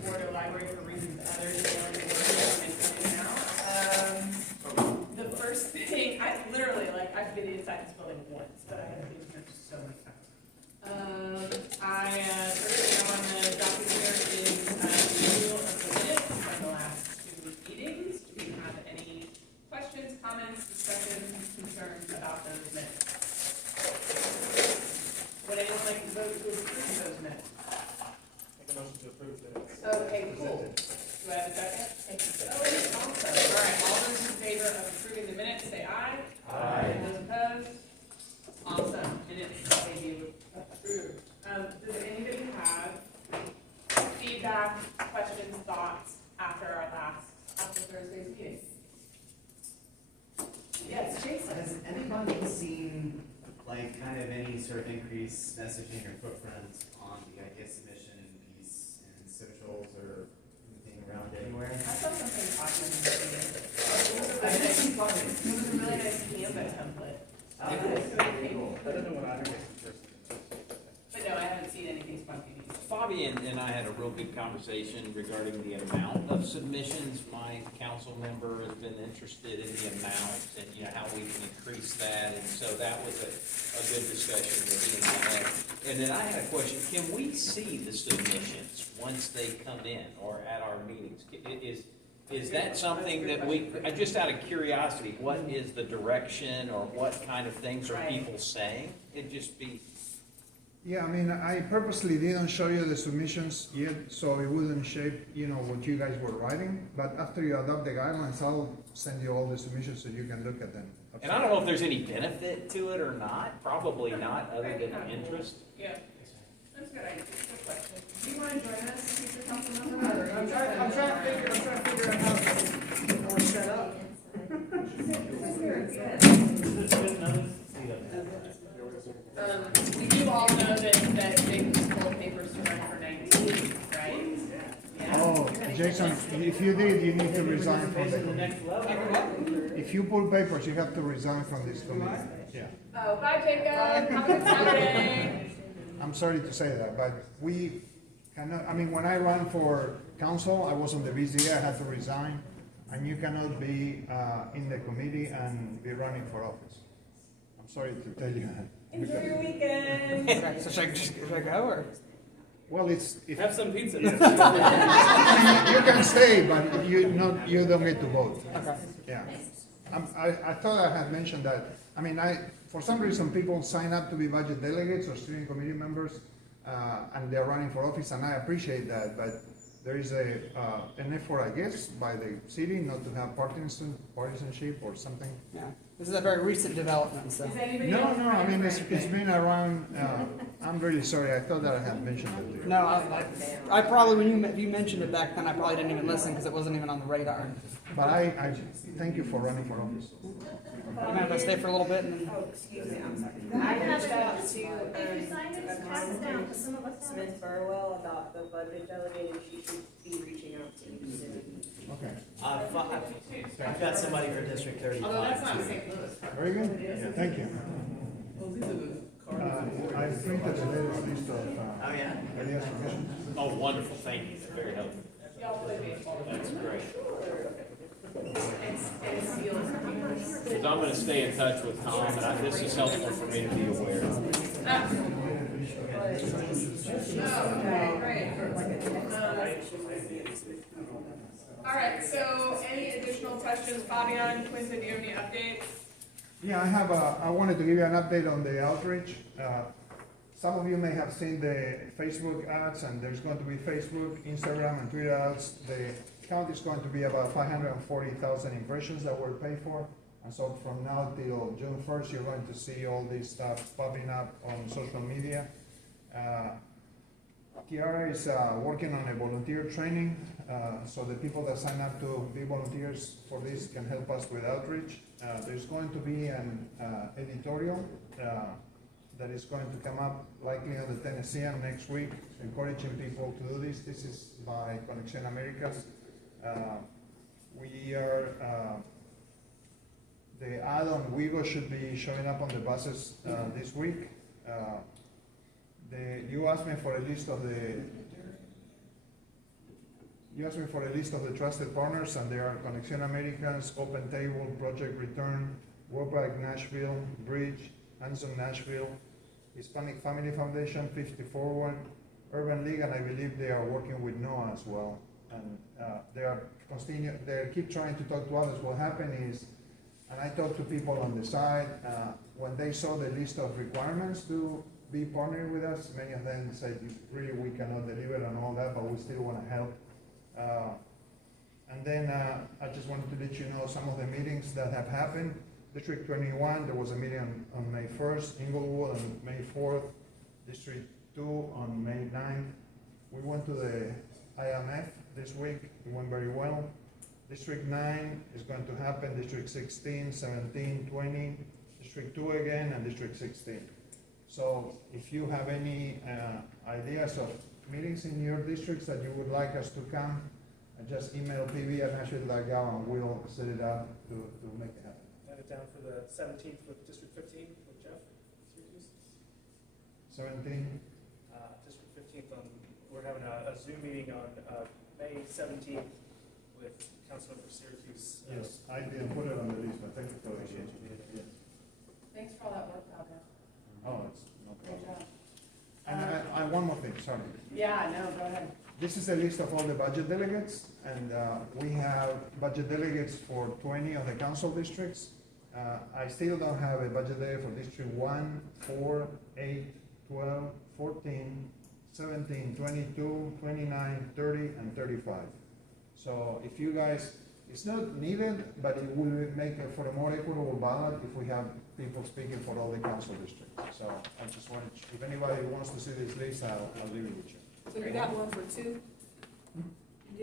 board or library for reasons other than dealing with work and now. The first thing, I literally, like, I've been inside this building once, but I have been here so many times. First thing on the document here is review of the minutes from the last 2 meetings. Do we have any questions, comments, discussions, concerns about those minutes? Would anyone like to vote to approve those minutes? Make a motion to approve minutes. Okay, cool. Do I have a second? Awesome. All right, all those in favor of approving the minutes, say aye. Aye. Those opposed? Awesome. Minutes may be approved. Does anybody have feedback, questions, thoughts after Thursday's meeting? Yes, Jason. Has anybody seen like kind of any sort of increased messaging or footprint on the idea submission piece in socials or anything around anywhere? I saw something awesome in the meeting. It was a really nice Canva template. That's really cool. I don't know what I heard. But no, I haven't seen anything spunky. Bobby and I had a real good conversation regarding the amount of submissions. My council member has been interested in the amount and, you know, how we can increase that. And so that was a good discussion that he and I had. And then I had a question. Can we see the submissions once they come in or at our meetings? Is that something that we, just out of curiosity, what is the direction or what kind of things are people saying? It'd just be... Yeah, I mean, I purposely didn't show you the submissions yet, so it wouldn't shape, you know, what you guys were writing. But after you adopt the guidelines, I'll send you all the submissions so you can look at them. And I don't know if there's any benefit to it or not. Probably not, other than interest. Yeah. That's a good idea. Good question. Do you want to join us, future council member? I'm trying to figure out how we're set up. You all know that Jacob's pulled papers to run for 19, right? Yeah. Oh, Jason, if you did, you need to resign from the committee. If you pull papers, you have to resign from this committee. Yeah. Oh, bye, Jacob. Have a good Saturday. I'm sorry to say that, but we cannot, I mean, when I ran for council, I was on the BZA, I had to resign, and you cannot be in the committee and be running for office. I'm sorry to tell you that. Enjoy your weekend. So should I go or? Well, it's, if, Have some pizza. you can stay, but you don't get to vote. Okay. Yeah. I thought I had mentioned that. I mean, for some reason, people sign up to be budget delegates or steering committee members, and they're running for office, and I appreciate that, but there is an effort, I guess, by the city not to have partisanship or something. Yeah. This is a very recent development, so. Is anybody No, else I running mean, for it's anything? been around, I'm really sorry, I thought that I had mentioned it to you. No, I probably, when you mentioned it back then, I probably didn't even listen because it wasn't even on the radar. But I thank you for running for office. You mind if I stay for a little bit and then? I reached out to Smith Burwell about the budget delegate, and she should be reaching out to you soon. Okay. I've got somebody for District 35. Although that's not St. Louis. Very good. Yeah, thank you. I printed the latest list of Oh, yeah? ideas submissions. Oh, wonderful, thank you, that's very helpful. Y'all play baseball. That's great. And seals. Because I'm gonna stay in touch with Tom, and this is helpful for me to be aware. Okay, great. All right, so any additional questions, Fabian, Quinta, do you have any updates? Yeah, I wanted to give you an update on the outreach. Some of you may have seen the Facebook ads, and there's going to be Facebook, Instagram, and Twitter ads. The count is going to be about 540,000 impressions that were paid for. And so from now till June 1st, you're going to see all this stuff popping up on social media. Kiara is working on a volunteer training, so the people that sign up to be volunteers for this can help us with outreach. There's going to be an editorial that is going to come up likely on the Tennessean next week, encouraging people to do this. This is by Conexión Americas. The ad on Wigo should be showing up on the buses this week. You asked me for a list of the You asked me for a list of the trusted partners, and they are Conexión Americas, Open Table, Project Return, Worldwide Nashville, Bridge, Hanson Nashville, Hispanic Family Foundation, 50 Forward, Urban League, and I believe they are working with NOAA as well. And they keep trying to talk to others. What happened is, and I talked to people on the side, when they saw the list of requirements to be partnered with us, many of them said, really, we cannot deliver and all that, but we still want to help. And then I just wanted to let you know some of the meetings that have happened. District 21, there was a meeting on May 1st, Inglewood on May 4th, District 2 on May 9th. We went to the IMF this week, it went very well. District 9 is going to happen, District 16, 17, 20, District 2 again, and District 16. So if you have any ideas of meetings in your districts that you would like us to come, just email pb@nashville.gov and we'll set it up to make it happen. Have it down for the 17th with District 15 with Jeff, Syracuse. 17, District 15th we're having a Zoom meeting on May 17th with Councilman for Syracuse. yes, I didn't put it on the list, but thank you for the Appreciate you. yes. Thanks for all that work, Alga. Oh, it's no Great problem. job. And I one more thing, sorry. Yeah, no, go ahead. This is a list of all the budget delegates, and we have budget delegates for 20 of the council districts. I still don't have a budget delegate for District 1, 4, 8, 12, 14, 17, 22, 29, 30, and 35. So if you guys, it's not needed, but it will make it for a more equitable ballot if we have people speaking for all the council districts. So I just wanted, if anybody wants to see this list, I'll leave it with you. So you got one for two? You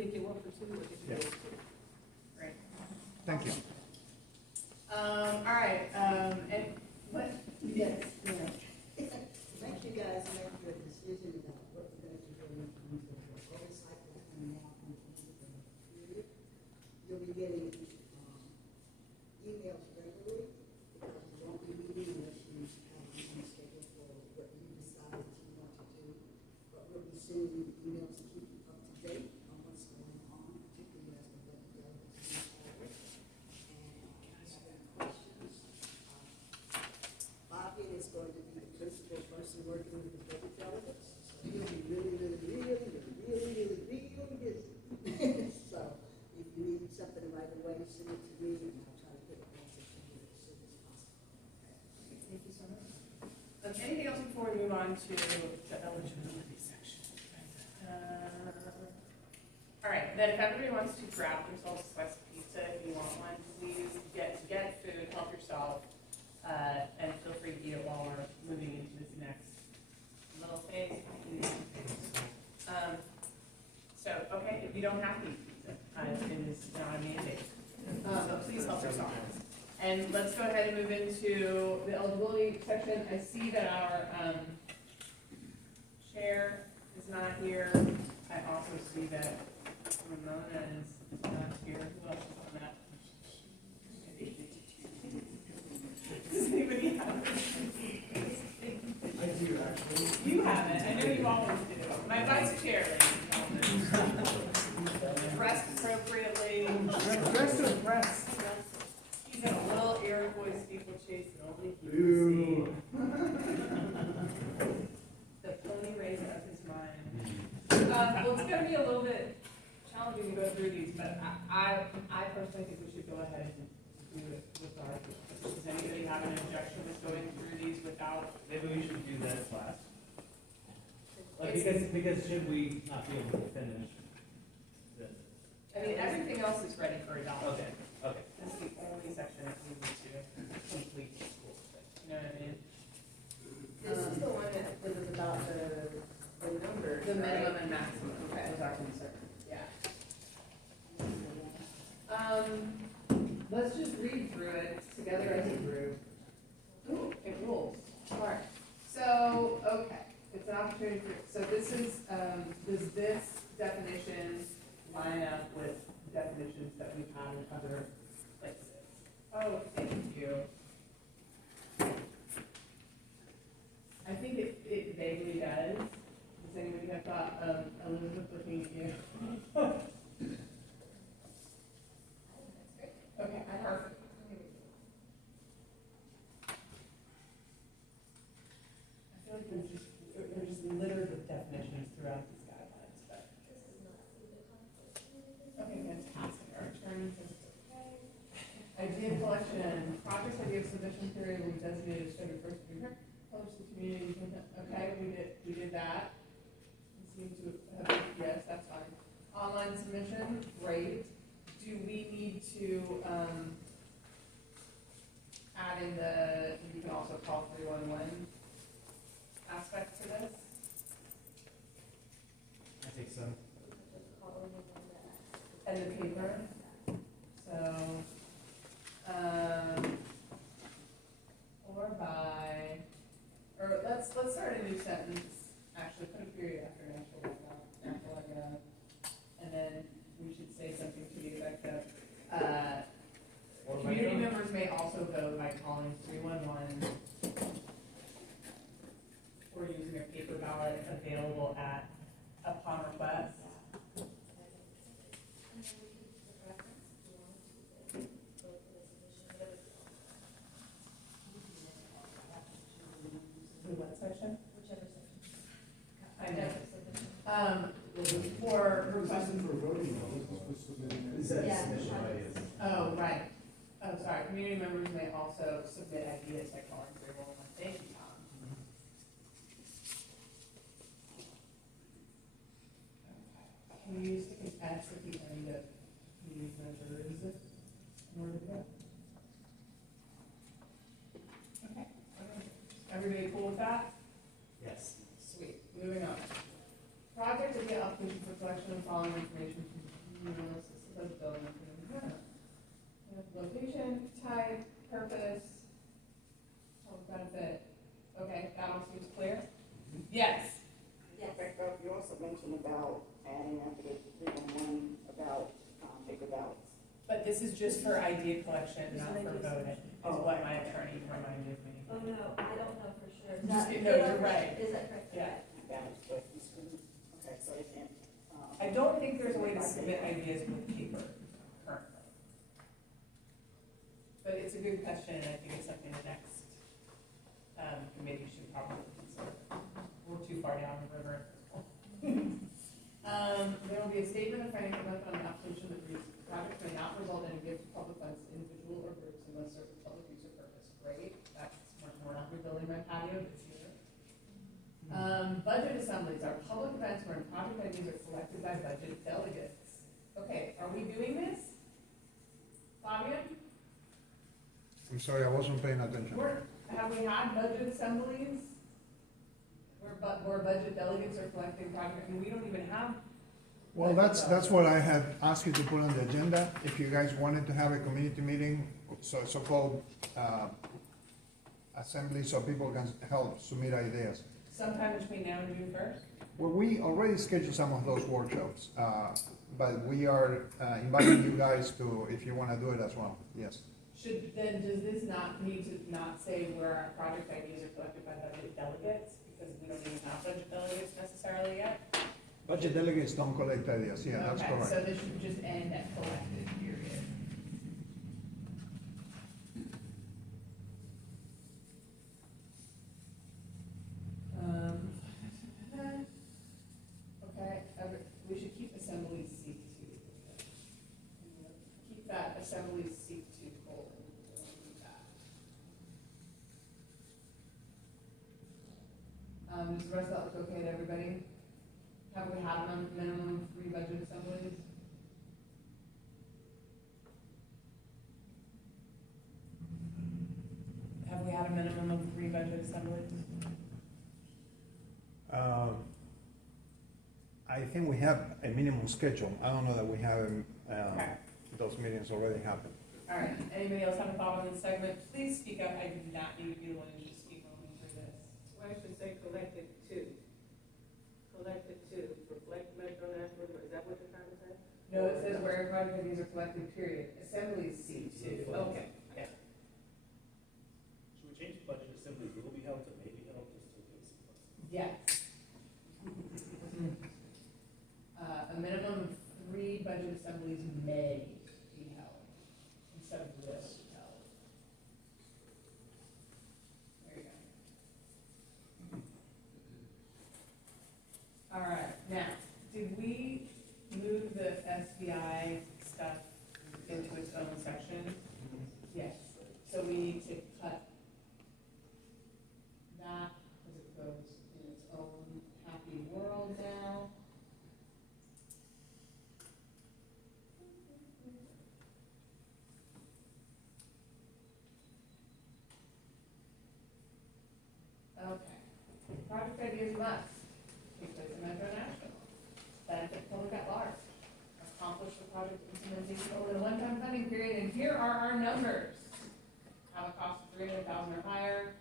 did get one for two, or did you Yes. get two? Great. Thank you. All right, and what? Yes, yeah. Let you guys make your decision about what you're going to do in terms of your oversight that's coming out on the end of the period. You'll be getting emails regularly, because you won't be meeting unless you have a meeting scheduled for what you decide that you want to do. But we'll be sending you emails to keep you up to date on what's going on, particularly as the budget delegates move forward. And if you have any questions, Bobby is going to be the principal person working with the budget delegates. So he'll be really busy. So if you need something right away, send it to me and I'll try to get it answered to you as soon as possible. Thank you so much. Anything else before we move on to the eligibility section? All right, then if everybody wants to grab themselves a slice of pizza, if you want one, please get food, help yourself, and feel free to eat it while we're moving into this next little phase. So, okay, if you don't have to eat pizza, it is not a mandate. So please help yourself. And let's go ahead and move into the eligibility section. I see that our chair is not here. I also see that Ramona is not here. Who else is on that? Does anybody have it? I do actually. You have it. I know you always do. My vice chair, ladies and gentlemen. Dressed appropriately. Dressed to impress. He's in a little Iroquois steeplechase that only he can see. The pony raiser of his mind. Well, it's gonna be a little bit challenging to go through these, but I personally think we should go ahead and do it with our, does anybody have an objection with going through these without? Maybe we should do that last. Like, because should we not be able to finish this? I mean, everything else is ready for adoption. Okay. This is the only section that we need to complete the school. You know what I mean? This is the one that was about the numbers, The minimum right? and maximum, Okay. was our concern, yeah. Let's just read through it together as a group. Ooh, it rules. All right. So, okay, it's an opportunity for, so this is, does this definition line up with definitions that we've had in other places? Oh, thank you. I think it vaguely does. Does anybody have thought of Elizabeth looking at you? they're just littered with definitions throughout these guidelines, but. Okay, fantastic, our attorney says it's okay. Idea collection, project idea submission period will be designated as February first of the year. Publish the community, okay, we did that. We seem to have, yes, that's fine. Online submission, great. Do we need to, add in you can also call 311 aspect to this? I think so. And the paper, so, let's start a new sentence, actually, put a period after Nashville, and then we should say something to the effect of, community members may also vote by calling 311 or using a paper ballot available upon request. The what section? Whichever section. I know. For requesting. It says Yeah. submission of ideas. Oh, right. Oh, sorry. Community members may also submit ideas by calling 311. Thank you, Tom. Can you stick an S at the end of community members in order to do that? Okay. Everybody cool with that? Yes. Sweet. Moving on. Project is the application for collection and following information from building. Location, type, purpose, public benefit. Okay, that all seems clear? Yes. Yes. You also mentioned about adding after the 311 about paper ballots. But this is just for idea collection, not for voting, is what my attorney reminded me. Oh, no, I don't know for sure. Just, no, you're right. Is that correct? Yeah. Ballots, but you couldn't, okay, so they can't. I don't think there's a way to submit ideas with paper currently. But it's a good question, and I think it's something the next committee should probably consider. We're too far down the river. There will be a statement of financial benefit on the application that reads, the project may not result in a gift of public funds to individual or groups unless serves a public use or purpose. Great, we're not rebuilding my patio this year. Budget assemblies are public events where project ideas are selected by budget delegates. Okay, are we doing this? Fabian? I'm sorry, I wasn't paying attention. Have we had budget assemblies? Where budget delegates are collecting project, I mean, we don't even have. Well, that's what I had asked you to put on the agenda, if you guys wanted to have a community meeting, so-called, assembly, so people can help submit ideas. Sometime between now and June 1st? Well, we already scheduled some of those workshops, but we are inviting you guys to, if you wanna do it as well, yes. Does this not need to not say where our project ideas are collected by budget delegates? Because we don't even have budget delegates necessarily yet? Budget delegates don't collect ideas, yeah, that's Okay, correct. so this should just end at collected, period. Okay, we should keep assemblies seek two. Keep that assemblies seek two colon. Keep that. Does the rest of that look okay to everybody? Have we had a minimum of 3 budget assemblies? Have we had a minimum of 3 budget assemblies? I think we have a minimum schedule, I don't know that we have, Okay. those meetings already happened. All right, anybody else have a thought on this segment? Please speak up, I do not need to be the one who should speak when we do this. Well, I should say collected two. Collected two, reflect Metro Nashville, is that what you're trying to say? No, it says where project ideas are collected, period. Assemblies seek two. Okay, yeah. Should we change the budget assembly will be held to maybe held just to give some flexibility? Yes. A minimum of 3 budget assemblies may be held instead of will be held. There you go. the SBI stuff into its own section? Yes, so we need to cut that, because it goes in its own happy world now. Okay, project ideas must take place in Metro Nashville, benefit public at large, accomplish the project implementation over the one-time funding period, and here are our numbers. Have a cost of $300,000 or higher,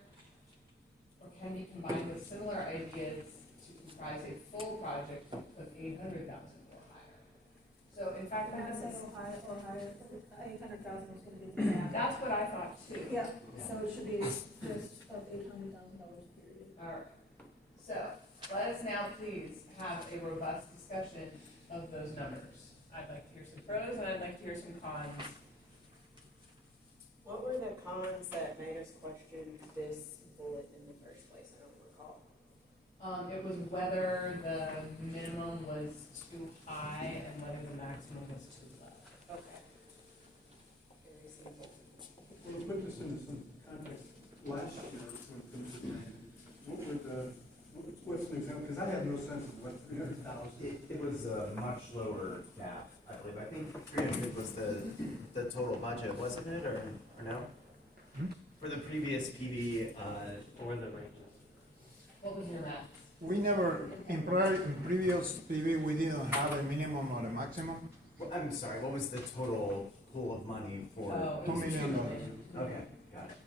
or can be combined with similar ideas to comprise a full project of $800,000 or higher. So in fact, When I that's, said Ohio, 800,000 was gonna be the gap. that's what I thought too. Yeah, so it should be just of $800,000 period. All right, so let us now please have a robust discussion of those numbers. I'd like to hear some pros and I'd like to hear some cons. What were the cons that made us question this bullet in the first place? I don't recall. It was whether the minimum was too high and whether the maximum was too low. Okay. Very simple. We'll put this into some context. Last year, when things were granted, what were what's an example? Because I have no sense of what 300,000. It was a much lower gap, I believe. I think 300 was the total budget, wasn't it, or no? For the previous PB, Or the ranges. What was your max? We never, in previous PV, we didn't have a minimum or a maximum. well, I'm sorry, what was the total pool of money for? Oh, $2 million. Okay, got it.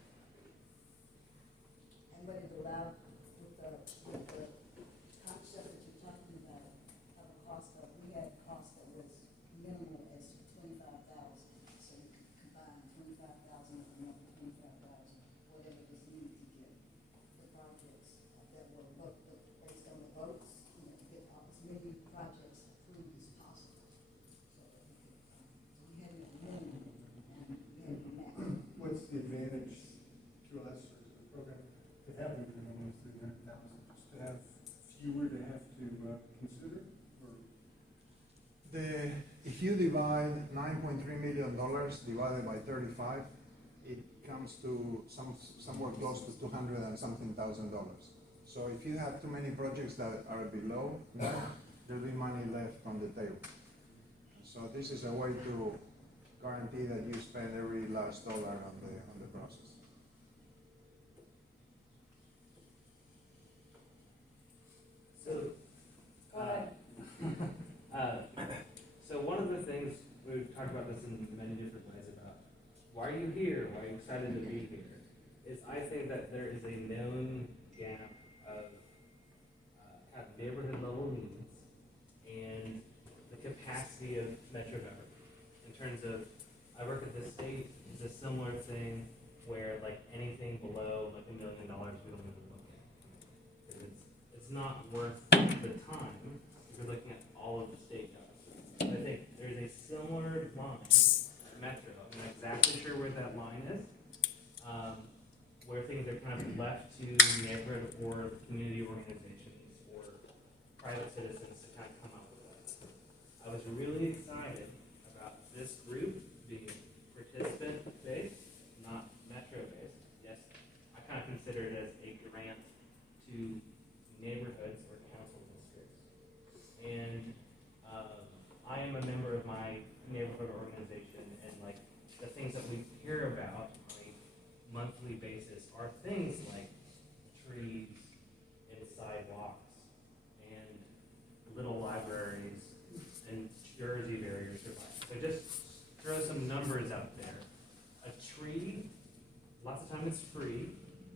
And what it allowed with the concept that you're talking about, of a cost of, we had a cost that was minimal as 25,000. So you could combine 25,000 with another 25,000, whatever was needed to get the projects that were looked at based on the votes, you know, to get as many projects approved as possible. So that we could, so we had a minimum and we had a maximum. What's the advantage to us or to the program to have the minimum of 300,000? Just to have fewer to have to consider? Or If you divide $9.3 million divided by 35, it comes to somewhere close to $200 and something thousand. So if you have too many projects that are below that, there'll be money left on the table. So this is a way to guarantee that you spend every last dollar on the process. So, Go ahead. so one of the things, we've talked about this in many different ways about why are you here, why are you excited to be here, is I think that there is a known gap of kind of neighborhood level needs and the capacity of metro government. In terms of, I work at the state, it's a similar thing where like anything below like $1 million, we don't even look at. Because it's not worth the time if you're looking at all of the state jobs. I think there's a similar line at Metro. I'm not exactly sure where that line is, where things are kind of left to neighborhood or community organizations or private citizens to kind of come up with that. I was really excited about this group being participant-based, not Metro-based. Yes, I kind of consider it as a grant to neighborhoods or council districts. And I am a member of my neighborhood organization, and like the things that we hear about on a monthly basis are things like trees and sidewalks and little libraries and Jersey barriers for bikes. So just throw some numbers out there. A tree, lots of times it's free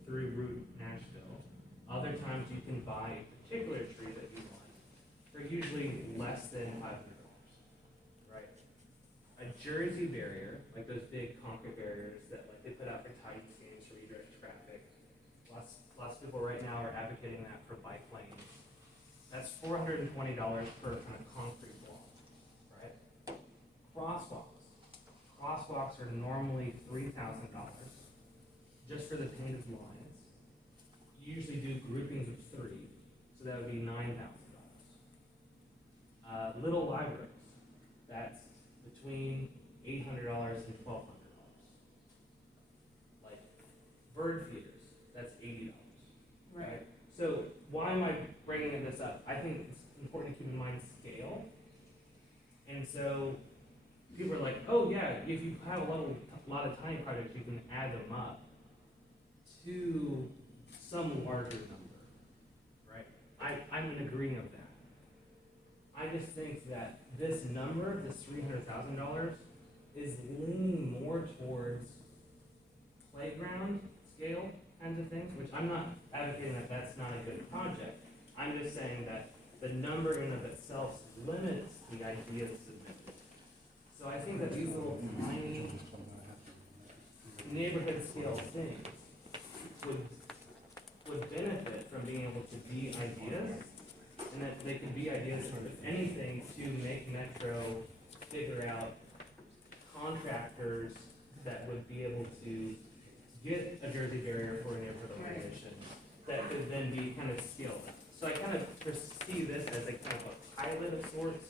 through Route Nashville. Other times you can buy a particular tree that you want for usually less than $500, right? A Jersey barrier, like those big concrete barriers that like they put out for tight stands for redirect traffic. Lots of people right now are advocating that for bike lanes. That's $420 per kind of concrete wall, right? Crosswalks. Crosswalks are normally $3,000 just for the painted lines. You usually do groupings of 3, so that would be $9,000. Little libraries. between $800 and $1,200. Like bird feeders, that's $80. Right? So why am I bringing this up? I think it's important to keep in mind scale. And so people are like, oh yeah, if you have a lot of tiny projects, you can add them up to some larger number, right? I'm in agreeing of that. I just think that this number, this $300,000, is leaning more towards playground scale kinds of things, which I'm not advocating that that's not a good project. I'm just saying that the number in of itself limits the idea submitted. So I think that these little tiny neighborhood scale things would benefit from being able to be ideas, and that they could be ideas, if anything, to make Metro figure out contractors that would be able to get a Jersey barrier for a neighborhood organization that could then be kind of scaled up. So I kind of perceive this as a kind of a pilot of sorts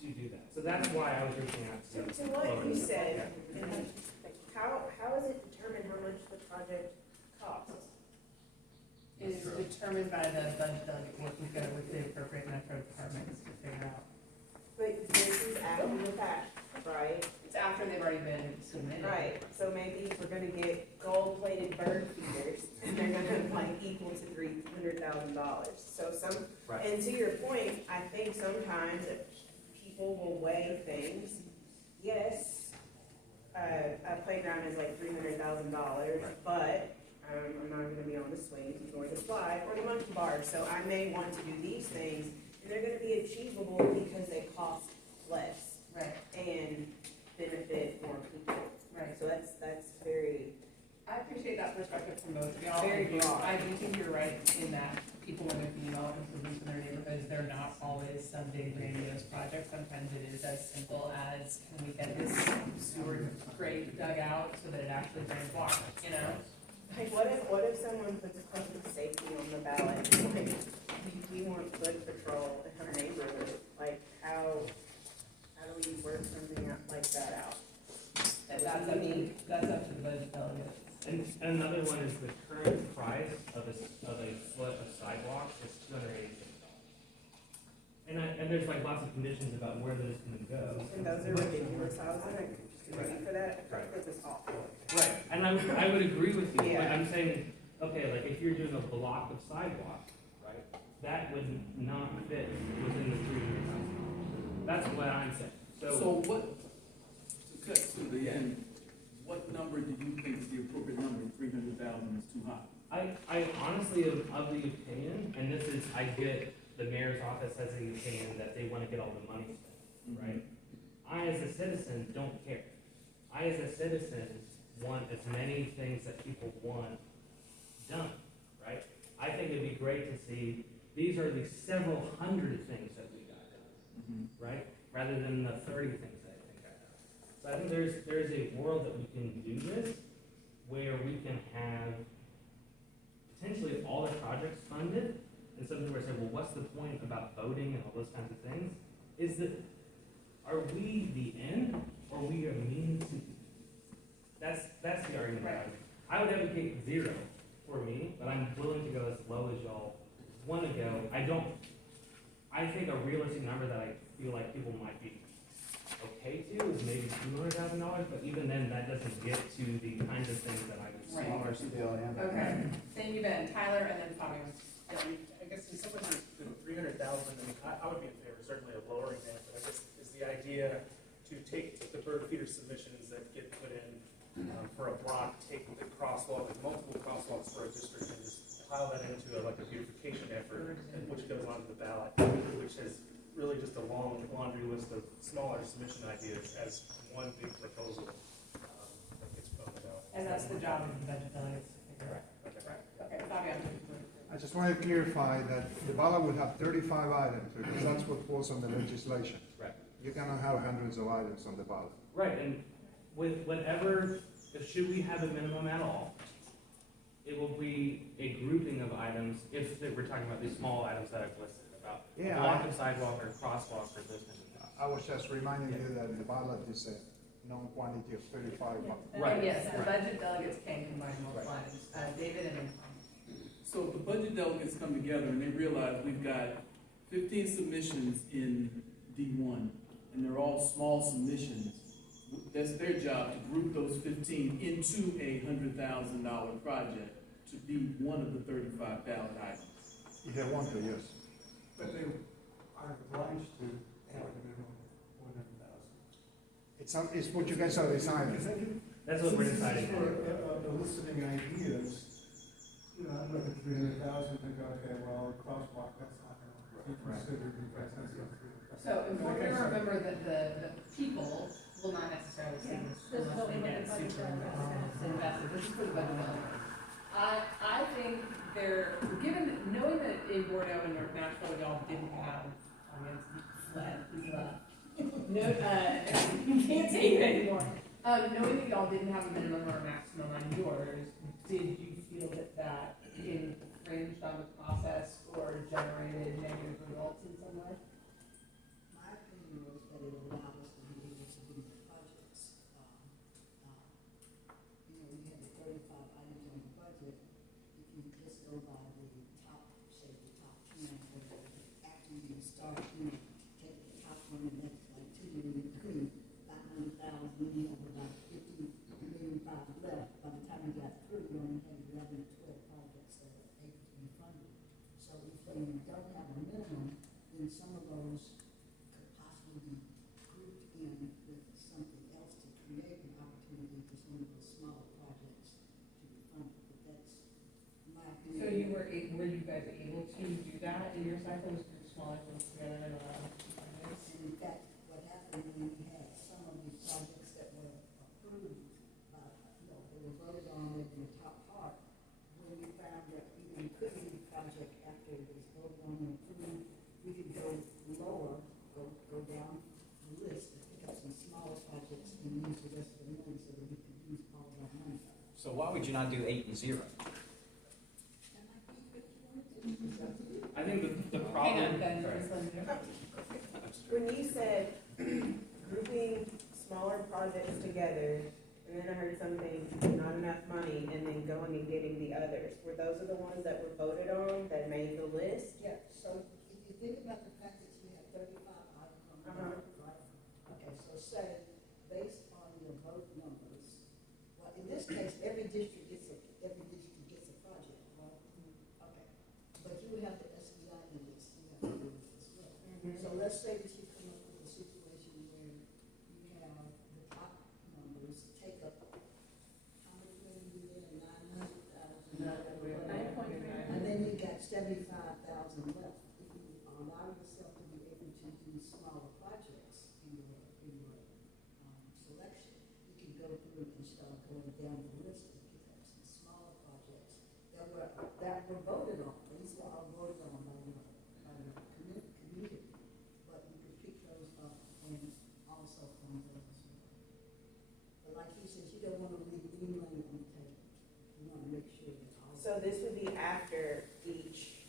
to do that. So that's why I was reaching out to. To what you said, like, how is it determined how much the project costs? Is determined by the budget delegate working together with the appropriate Metro departments to figure out. But this is after the fact, right? It's after they've already been submitted. Right, so maybe if we're gonna get gold-plated bird feeders, and they're gonna like equal to $300,000. So Right. and to your point, I think sometimes people will weigh things. Yes, a playground is like $300,000, but I'm not gonna be on the swings, nor the slide, or the monkey bars. So I may want to do these things, and they're gonna be achievable because they cost less. Right. And benefit more people. Right. So that's very, I appreciate that perspective from both of y'all. Very broad. I do think you're right in that people, when they're thinking about improvements in their neighborhoods, they're not always some big grandiose project. Sometimes it is as simple as, can we get this sewer grate dug out so that it actually drains water, you know? like, what if someone puts public safety on the ballot? Like, we want foot patrol in our neighborhood. Like, how do we work something out like that out? That's up to the budget delegate. And another one is the current price of a foot of sidewalk is $286. And there's like lots of conditions about where those can go. And those are ridiculous. I was gonna agree for that. It was awful. Right, and I would agree with you, but Yeah. I'm saying, okay, like if you're doing a block of sidewalk, right, that would not fit within the $300,000. That's what I'm saying. So what, to cut to the end, what number do you think is the appropriate number? 300,000 is too high. I honestly am of the opinion, and this is, I get the mayor's office has the opinion that they want to get all the money spent, right? I, as a citizen, don't care. I, as a citizen, want as many things that people want done, right? I think it'd be great to see, these are the several hundred things that we got done, right? Rather than the 30 things that I think got done. So I think there's a world that we can do this, where we can have potentially all the projects funded, and some people are saying, well, what's the point about voting and all those kinds of things? Is that, are we the end, or are we a means to? That's the argument. Right. I would advocate 0 for me, but I'm willing to go as low as y'all want to go. I think a realistic number that I feel like people might be okay to is maybe $200,000, but even then, that doesn't get to the kinds of things that I would see. Right. Okay, thank you, Ben. Tyler, and then Fabio. I guess in some ways, the 300,000, I would be in favor certainly of lowering that, but I guess is the idea to take the bird feeder submissions that get put in for a block, take the crosswalk, multiple crosswalks for a district, and just pile that into like a beautification effort, which goes onto the ballot, which is really just a long laundry list of smaller submission ideas as one big proposal that gets voted out. And that's the job of the budget delegates to figure out. Okay, Fabio. I just want to clarify that the ballot will have 35 items, because that's what was on the legislation. Right. You cannot have hundreds of items on the ballot. Right, and with whatever, should we have a minimum at all, it will be a grouping of items, if we're talking about these small items that I've listed, about a block of sidewalk or crosswalk or those kinds of things. I was just reminding you that the ballot is a known quantity of 35. Right. Yes, the budget delegates can combine more funds. David and then Tom. So the budget delegates come together and they realize we've got 15 submissions in D1, and they're all small submissions. That's their job, to group those 15 into a $100,000 project to be one of the 35 ballot items. If they want to, yes. But they are obliged to have a minimum of 100,000. It's what you guys are deciding. That's what we're deciding. For eliciting ideas, you know, I look at 300,000 and think, okay, well, crosswalk, that's not going to be considered because that's not. So important to remember that the people will not necessarily see this unless they get super invested. This is for the budget delegate. I think knowing that in Bordeaux and North Nashville, y'all didn't have, he's left. No, you can't take it anymore. Knowing that y'all didn't have a minimum or a maximum on yours, did you feel that infringed on the process or generated negative results in some way? My opinion was that it allowed us to be able to do the projects. You know, we had the 35 items on the budget. If you just go by the top, say the top 10, or after you start, you know, take the top one and that's like 2 million, 500,000, then you have about 50 million left. By the time you got through, you only had 11 or 12 projects that are able to be funded. So if you don't have a minimum, then some of those could possibly be grouped in with something else to create an opportunity for some of those smaller projects to be funded. But that's my opinion. So were you guys able to do that in your cycles, group smaller things together and allow them to be funded? And in fact, what happened when we had some of these projects that were approved, they were voted on in the top part, when we found that we couldn't do the project after it was voted on and approved, we could go lower, go down the list and pick up some smaller projects and use the rest of the money so that we could use all of our money. So why would you not do 8 and 0? I think the Hang on, problem. Ben, Sorry. just let me know. When you said grouping smaller projects together, and then I heard something, not enough money, and then going and getting the others, were those the ones that were voted on, that made the list? Yeah, so if you think about the fact that you have 35 items on the board, right? Okay, so say, based on your vote numbers, well, in this case, every district gets a project, right? Okay, but you would have the SEI index, you have to do this as well. So let's say that you come up with a situation where you have the top numbers take up, how much money you get, 900,000? And then you got 75,000 left. If you allow yourself to be able to do smaller projects in your selection, you can go through and start going down the list and pick up some smaller projects that were voted on. These were all voted on by the community, but you could pick those up and also fund those as well. But like he says, you don't want to leave any money on the table. You want to make sure that all. So this would be after each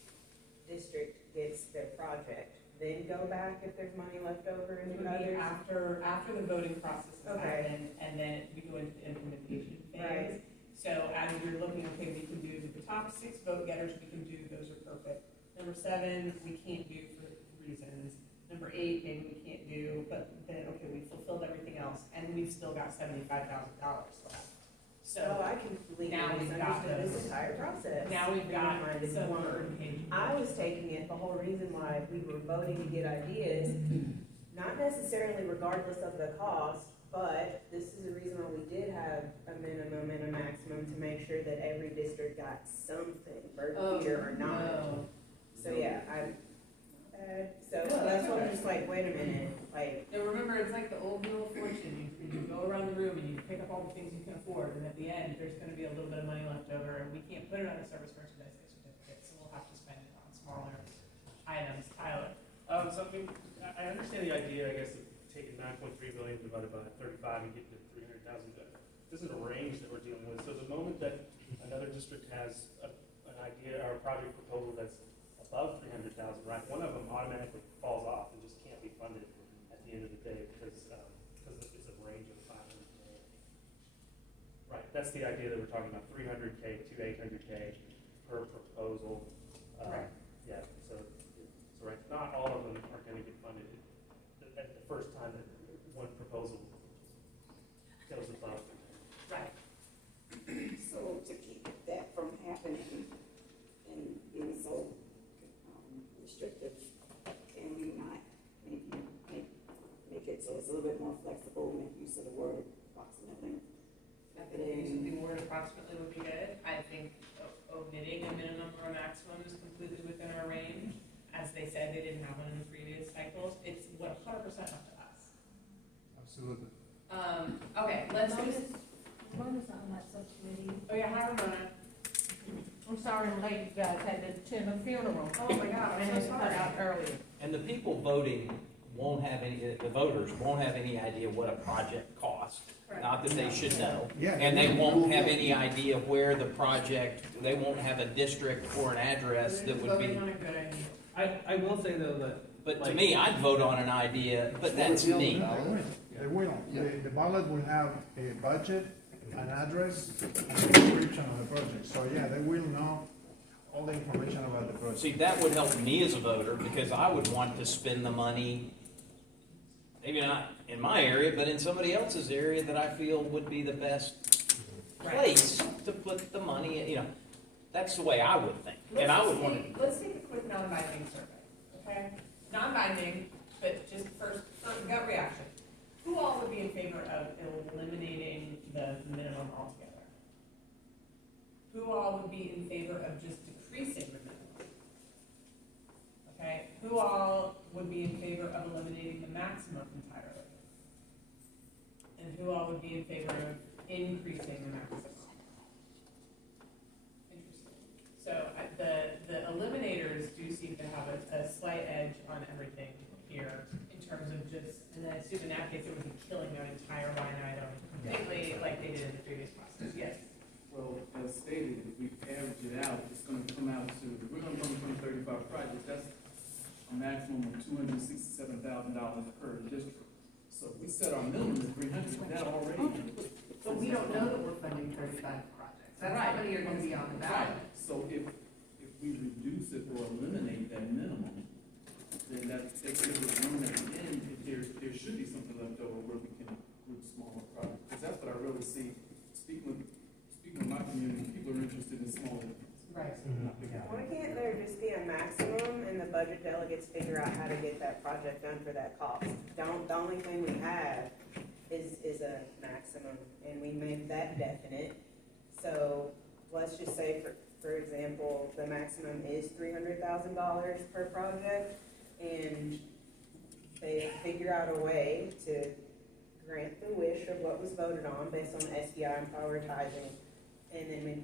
district gets their project, then go back if there's money left over It in would the be others? after the voting process has Okay. happened, and then we go into the implementation phase. Right. So as we're looking, okay, we can do the top 6 vote getters, we can do, those are perfect. Number 7, we can't do for reasons. Number 8, maybe we can't do, but then, okay, we fulfilled everything else, and we've still got $75,000 left. So So I completely now we've got misunderstood those. this entire process. now we've got Never mind, some it's one. verification. I was taking it, the whole reason why we were voting to get ideas, not necessarily regardless of the cost, but this is the reason why we did have a minimum and a maximum to make sure that every district got something, bird feeder or not. No. So yeah, so that's why I'm just like, wait a minute, like, Now remember, it's like the old Wheel of Fortune. You go around the room and you pick up all the things you can afford, and at the end, there's going to be a little bit of money left over, and we can't put it on a service merchandise certificate, so we'll have to spend it on smaller items. Tyler? So I mean, I understand the idea, I guess, of taking 9.3 million divided by 35 and getting to 300,000. This is a range that we're dealing with. So the moment that another district has an idea or a project proposal that's above 300,000, right, one of them automatically falls off and just can't be funded at the the end of the day, because it's a range of 500K. Right, that's the idea that we're talking about, 300K to 800K per proposal. Right. Yeah, so right, not all of them are gonna get funded at the first time that one proposal goes above. Right. So to keep that from happening and being so restrictive, can we not maybe make it so it's a little bit more flexible, make use of the word approximately? I think using the word approximately would be good. I think omitting a minimum or a maximum is completely within our range. As they said, they didn't have one in the previous cycles. It's 100% up to us. Absolutely. Okay, let's just, Mona's on that subcommittee. oh yeah, hi Ramona. I'm sorry I'm late, you guys had to attend a funeral. Oh my God, I'm And so it cut sorry. out earlier. And the people voting won't have any, the voters won't have any idea what a project costs. Correct. Not that they should know. Yeah. And they won't have any idea where the project, they won't have a district or an address that would be. Voting on a good idea. I will say though that, But to me, I'd vote on an idea, but that's me. They will. The ballot will have a budget, an address, and a description of the project. So yeah, they will know all the information about the project. See, that would help me as a voter, because I would want to spend the money, maybe not in my area, but in somebody else's area that I feel would be the best place to put the money, you know. That's the way I would think, and I would want to. Let's take a quick non-binding survey, okay? Non-binding, but just first gut reaction. Who all would be in favor of eliminating the minimum altogether? Who all would be in favor of just decreasing the minimum? Okay, who all would be in favor of eliminating the maximum entirely? And who all would be in favor of increasing the maximum? So the eliminators do seem to have a slight edge on everything here in terms of just, and I assume in that case it would be killing their entire line item completely like they did in the previous process. Yes. Well, as stated, if we average it out, it's gonna come out to, we're gonna come from 35 projects, that's a maximum of $267,000 per district. So if we set our minimum at 300, that already. But we don't know that we're funding 35 projects. That's how many are gonna be on the ballot. So if we reduce it or eliminate that minimum, then that gives us room at the end, if there should be something left over where we can group smaller projects. Because that's what I really see, speaking with my community, people are interested in smaller. Right. Why can't there just be a maximum and the budget delegates figure out how to get that project done for that cost? The only thing we have is a maximum, and we made that definite. So let's just say, for example, the maximum is $300,000 per project, and they figure out a way to grant the wish of what was voted on based on SDI and prioritizing, and then we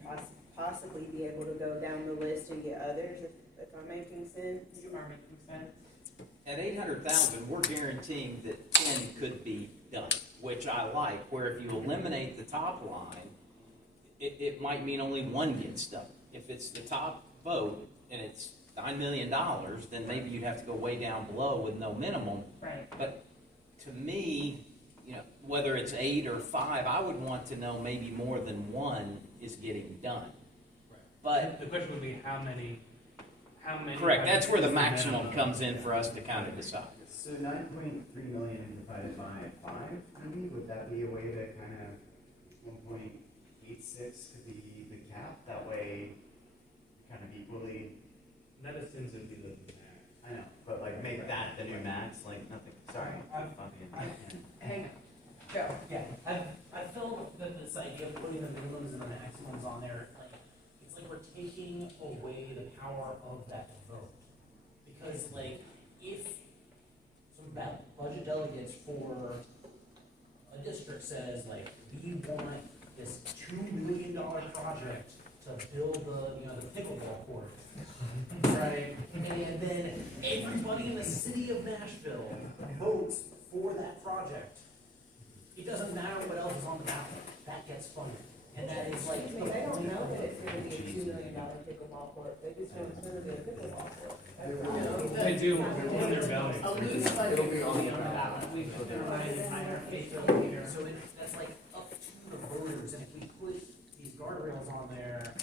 possibly be able to go down the list and get others, if I'm making sense. You are making sense. At 800,000, we're guaranteeing that 10 could be done, which I like, where if you eliminate the top line, it might mean only one gets done. If it's the top vote and it's $9 million, then maybe you'd have to go way down below with no minimum. Right. But to me, you know, whether it's 8 or 5, I would want to know maybe more than one is getting done. But the question would be how many. correct, that's where the maximum comes in for us to kind of decide. So 9.3 million divided by 5, maybe, would that be a way to kind of 1.86 could be the cap? That way, kind of equally. That assumes it would be the max. I know, but like make that the new max, like nothing. Sorry, I'm Hang on. Joe. Yeah, I feel that this idea of putting the minimums and the maximums on there, like, it's like we're taking away the power of that vote. Because like, if some budget delegates for a district says like, we want this $2 million project to build the pickleball court, right? And then everybody in the city of Nashville votes for that project. It doesn't matter what else is on the ballot, that gets funded. And that is like. They don't know that it's gonna be a $2 million pickleball court, they just know it's gonna be a pickleball court. They do when they're voting. A loose budget will be on the ballot. so that's like up to the voters, and if we put these guardrails on there,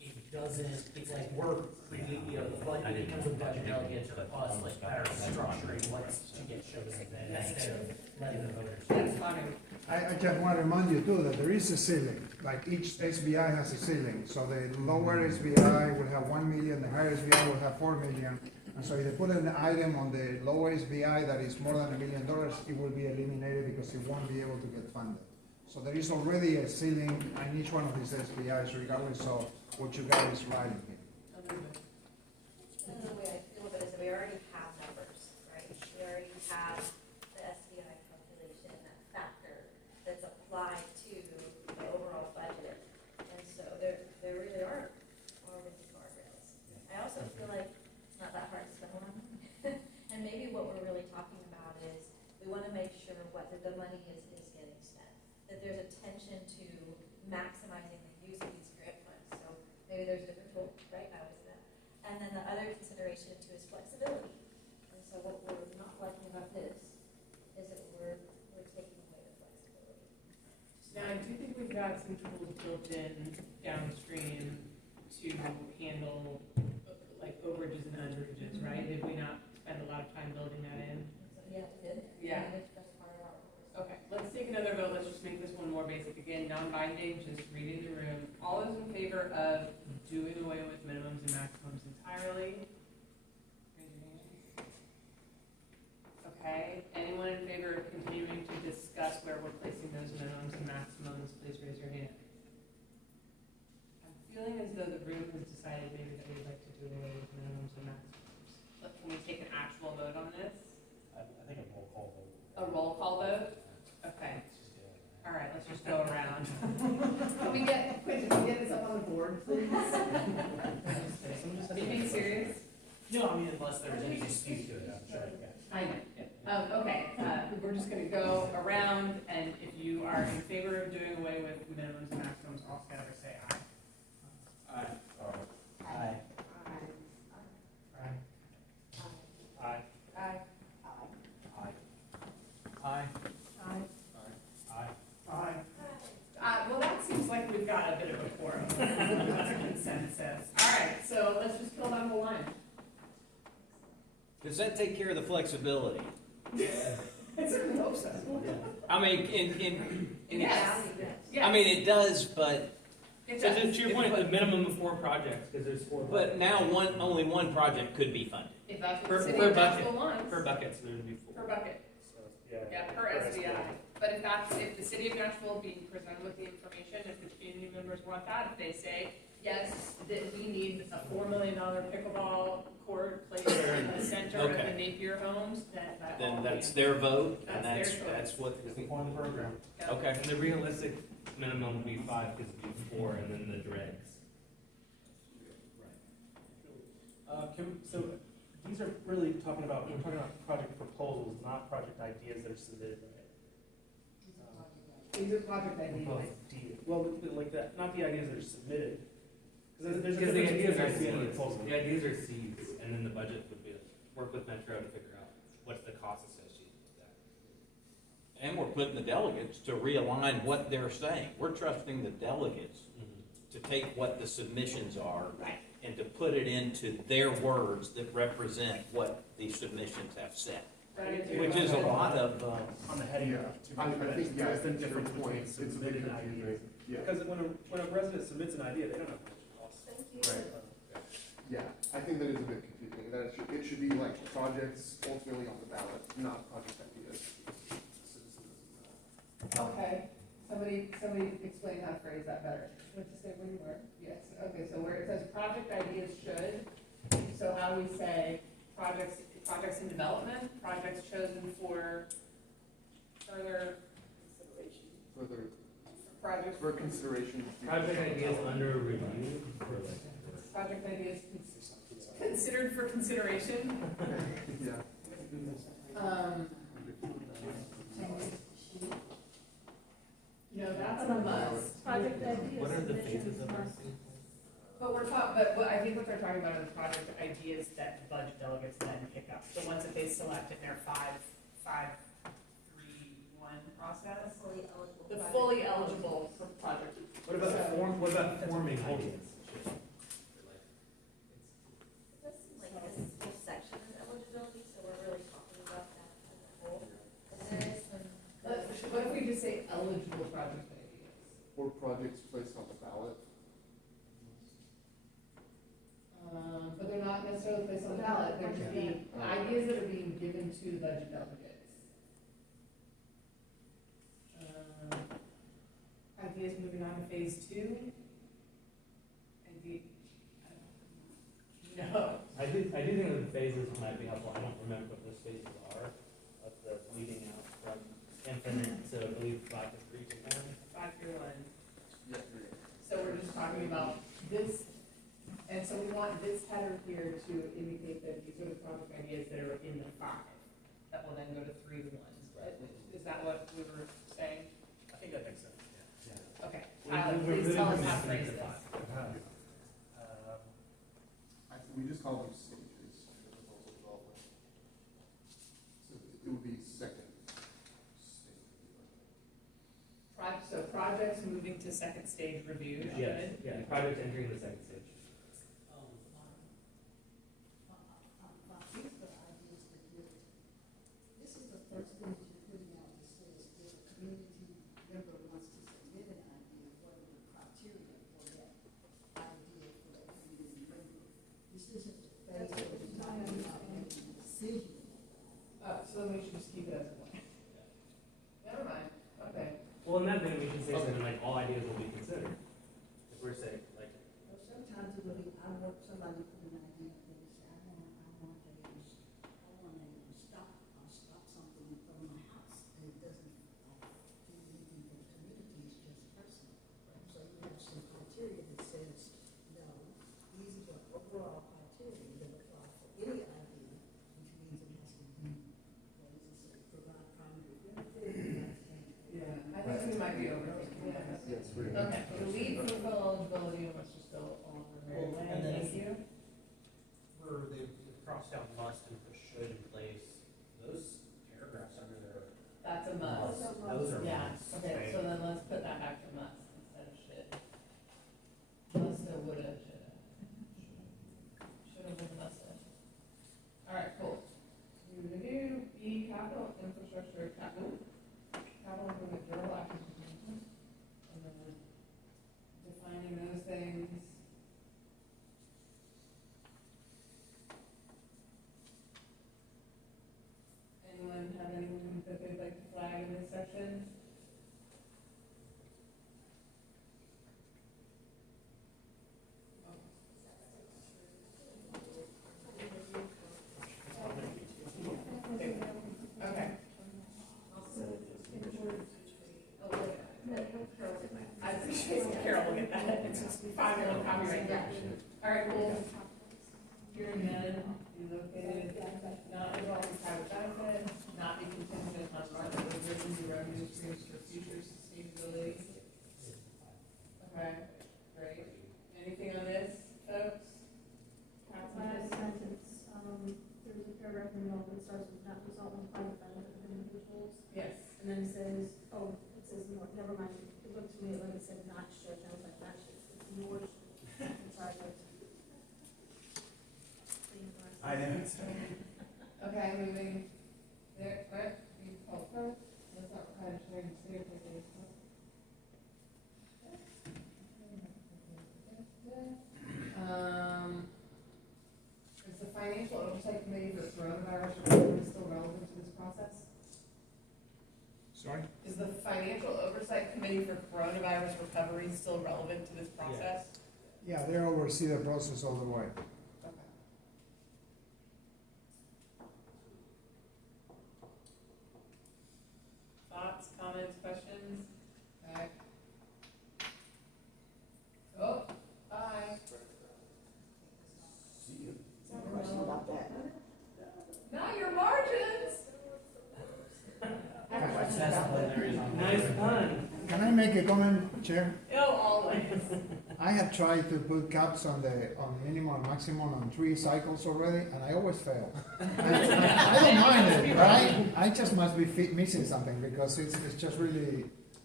it doesn't, it's like we're creating, you know, the budget, it becomes a budget delegate to us, like better structuring what's to get chosen, then instead of letting the voters. That's fine. I just want to remind you too that there is a ceiling, like each SBI has a ceiling. So the lower SBI will have 1 million, the higher SBI will have 4 million. And so if they put an item on the lower SBI that is more than $1 million, it will be eliminated because it won't be able to get funded. So there is already a ceiling on each one of these SBIs regardless of what you guys writing here. And the way I feel about it is that we already have numbers, right? We already have the SBI calculation, that factor that's applied to the overall budget. And so there really are already guardrails. I also feel like it's not that hard to spend a lot of money. And maybe what we're really talking about is we want to make sure what the money is getting spent. That there's attention to maximizing the use of these grant funds. So maybe there's different tools, right? I would say that. And then the other consideration too is flexibility. And so what we're not liking about this is that we're taking away the flexibility. Now, I do think we've got some tools built in downstream to handle like overages and underages, right? Did we not spend a lot of time building that in? So, yeah, we did. Yeah. And that's part of our report. Okay, let's take another vote. Let's just make this one more basic. Again, non-binding, just reading the room. All those in favor of doing away with minimums and maximums entirely? Raise your hand. Okay, anyone in favor of continuing to discuss where we're placing those minimums and maximums, please raise your hand. I'm feeling as though the room has decided maybe that we'd like to do away with minimums and maximums. But can we take an actual vote on this? I think a roll call vote. A roll call vote? Okay. All right, let's just go around. Can we get this up on the board, please? Are you being serious? No, I mean, unless there's any dispute to it, I'm sure. I know. Okay, we're just gonna go around, and if you are in favor of doing away with minimums and maximums, all together say aye. Aye. Aye. Aye. Aye. Aye. Aye. Aye. Well, that seems like we've got a bit of a quorum. That's a consensus. All right, so let's just kill down the line. Does that take care of the flexibility? I certainly hope so. I mean, Yes. I mean, it does, but, It So does. to your point, the minimum of 4 projects, because there's 4. but now only one project could be funded. If that's what Per the city bucket. of Nashville wants. Per bucket, so there would be 4. Per bucket. So, yeah. Yeah, per SBI. But if the city of Nashville being presented with the information, if the community members want that, if they say, yes, that we need a $4 million pickleball court placed in the center of the Okay. Napier homes, Then that's their vote, and That's their that's what. It's the point of the program. Yeah. Okay. And the realistic minimum would be 5, because it'd be 4, and then the dregs. So these are really we're talking about project proposals, not project ideas that are submitted, right? These are project ideas. Well, like that, not the ideas that are submitted. Because there's a Because the difference ideas between are an idea and a seeds. proposal. The ideas are seeds, and then the budget would be work with Metro to figure out what's the cost associated with that. And we're putting the delegates to realign what they're saying. We're trusting the delegates to take what the submissions are and to put it into their words that represent what the submissions have said. Which is a lot of, On the heading. I think, yeah, That's the it's a difference good point. between It's a bit submitted ideas. confusing. Yeah, Because when a resident submits an idea, they don't have much cost. Thank you. right. Yeah, I think that is a bit confusing. That it should be like projects ultimately on the ballot, not project ideas. Okay, somebody explain how to phrase that better. What to say when you were? Yes, okay, so where it says project ideas should, so how do we say projects in development, projects chosen for further Further, projects, for consideration. Project ideas under review, or like. project ideas considered for consideration. Yeah. No, that's a must. Project ideas. What are the submissions phases of our must- thing? But I think what they're talking about are the project ideas that the budget delegates then pick up. The ones that they select in their 5-3-1 process. Well, fully eligible for project. What about So- what about forming ideas? This seems like this whole section is eligibility, so we're really talking about that as a whole. What if we just say eligible project ideas? Or projects placed on the ballot. But they're not necessarily placed on the ballot, they're just being, ideas that are being given to the budget delegates. Ideas moving on to phase 2? No. I do think that the phases might be helpful. I don't remember what those phases are of the leading out from infinite to, I believe, 5 to 3 to 1. 5 through 1. So we're just talking about this, and so we want this header here to indicate that these are the project ideas that are in the 5, that will then go to 3 to 1. Is that what we were saying? I think that makes sense, yeah. Okay, We're please tell us moving how to from phrase to this. 5. I think we just call them stages in the proposal development. So it would be second stage. So projects moving to second stage review. Yes, yeah, projects entering the second stage. This is the first thing that you're putting out that says if a community member wants to submit an idea, what are the criteria for that idea for that community member? This isn't the phase where we're talking about making a decision. So then we should just keep it as one. Never mind, okay. Well, in that vein, we can say something like all ideas will be considered. If we're saying, like, Well, sometimes it will be, somebody put an idea, and they say, I want to stop something from my house, and it doesn't, do anything for the community, it's just personal. So you have some criteria that says, no, these are the overall criteria that apply for any idea, which means it has to be, what does it say, provide primary benefit. Yeah, I think we might be overthinking that. Yes, we're. Okay, we'll leave for full eligibility and let's just go on the Well, way. and then Thank you. Where they've crossed out must and put should in place, those paragraphs under there. That's a must. Those are Yeah, musts. okay, so then let's put that back to must instead of should. Musta, woulda, shoulda. Shoulda, woulda, musta. Alright, cool. Do, B, capital infrastructure, capital improvement, general action. And then defining those things. Anyone have anything that they'd like to flag in this section? Okay. I appreciate Carol looking at that, it's just final copyright. Alright, cool. Hearing none, be located, not involved in private benefit, not be contingent on market revisions and revenue streams for future sustainability. Okay, great. Anything on this, folks? Last sentence, there's a paragraph in the middle that starts with not result in private benefit of individuals. Yes. And then it says, it says, no, never mind, it looked to me like it said not should, and I was like, not should, it's nor should. I'm sorry, but. I know. Okay, moving there, right, you call first, that's not required sharing the city or taking. Is the financial oversight committee for coronavirus recovery still relevant to this process? Sorry? Is the financial oversight committee for coronavirus recovery still relevant to this process? Yeah, they oversee the process all the way. Okay. Thoughts, comments, questions? Okay. Oh, bye. No question about that. Not your margins. I have a question about that. nice pun. Can I make a comment, Chair? No, always. I have tried to put caps on minimum and maximum on 3 cycles already, and I always fail. I don't mind it, but I just must be missing something, because it's just really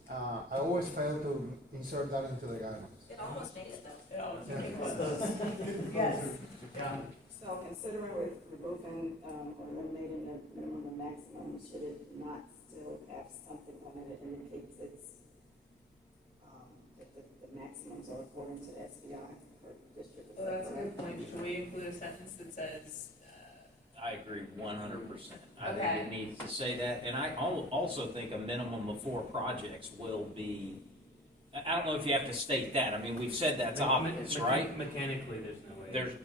I always fail to insert that into the guidelines. It almost made it though. It almost Yeah. makes sense. Yes. Yeah. So considering with removing, or eliminating the minimum and maximum, should it not still have something on it that indicates it's, that the maximums are according to the SBI per district? Well, that's a good point. Should we include a sentence that says, I agree 100%. I think Okay. it needs to say that, and I also think a minimum of 4 projects will be, I don't know if you have to state that. I mean, we've said that's obvious, right? Mechanically, there's no way. There's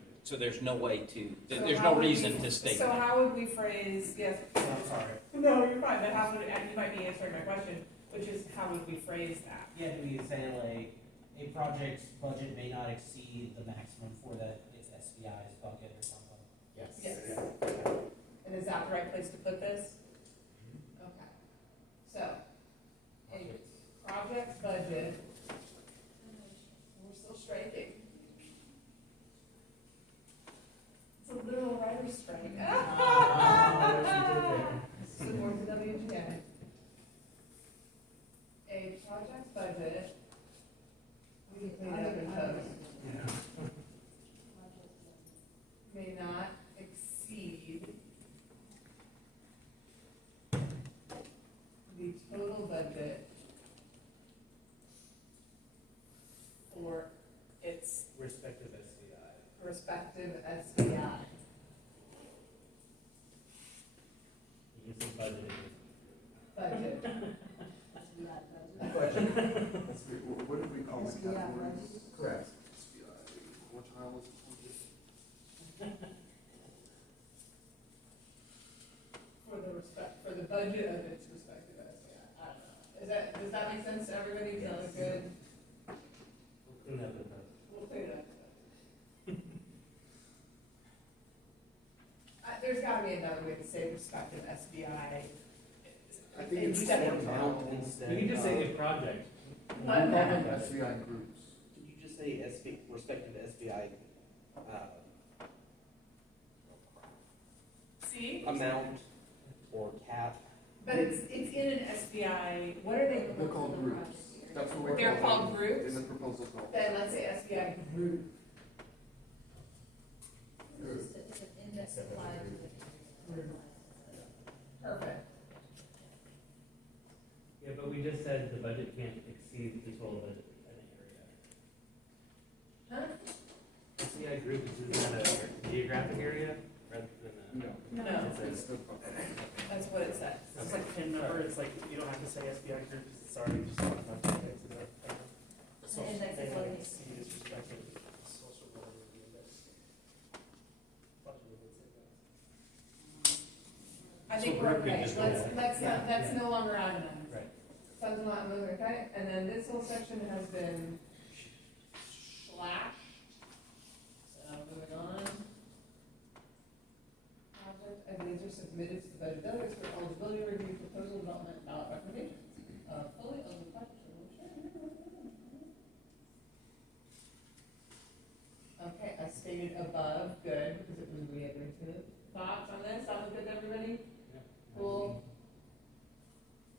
no reason to state so that. how would we phrase, yes? I'm sorry. No, you're fine, but how would, and you might be answering my question, which is how would we phrase that? Yeah, do we say like, a project's budget may not exceed the maximum for its SBI's bucket or something? Yes. And is that the right place to put this? Okay. So, a project budget, we're still striking. It's a literal writer's strike. Support the WGA. A project budget, we can clean it up in post, may not exceed the total budget for its respective SBI. respective SBI. You can say budget. Budget. What did we call the SBI categories? budget? Correct. Which one was it? For the budget of its respective SBI. I don't know. Does that make sense to everybody? Sounds good? We'll clean up the post. We'll clean it up. There's gotta be another way to say respective SBI. I think it's You said it. Amount instead. You can just say a project. We call them SBI groups. Did you just say respective SBI, See? amount or cap? But it's in an SBI, what are they? They're called groups. That's what we're They're calling called them groups? in the proposal call. Then let's say SBI group. It's an index applied to the. Perfect. Yeah, but we just said the budget can't exceed the total budget in an area. Huh? SBI group is not a geographic area rather than No. No, It's the that's what it says. It's like PIN number, it's like, you don't have to say SBI group, because it's already just talking about the index of that. The index is what it is. Is respective social value of the index. Budget would say that. I think So we're group could okay, just go let's, away. that's no longer itemized. Right. Something like, okay, and then this whole section has been slashed. So moving on. Project ideas are submitted to the budget delegates for eligibility review, proposal development, ballot recommendations. Fully owned project. Okay, I stated above, good, because it was reiterative. Thoughts on this? Sound good to everybody? Cool.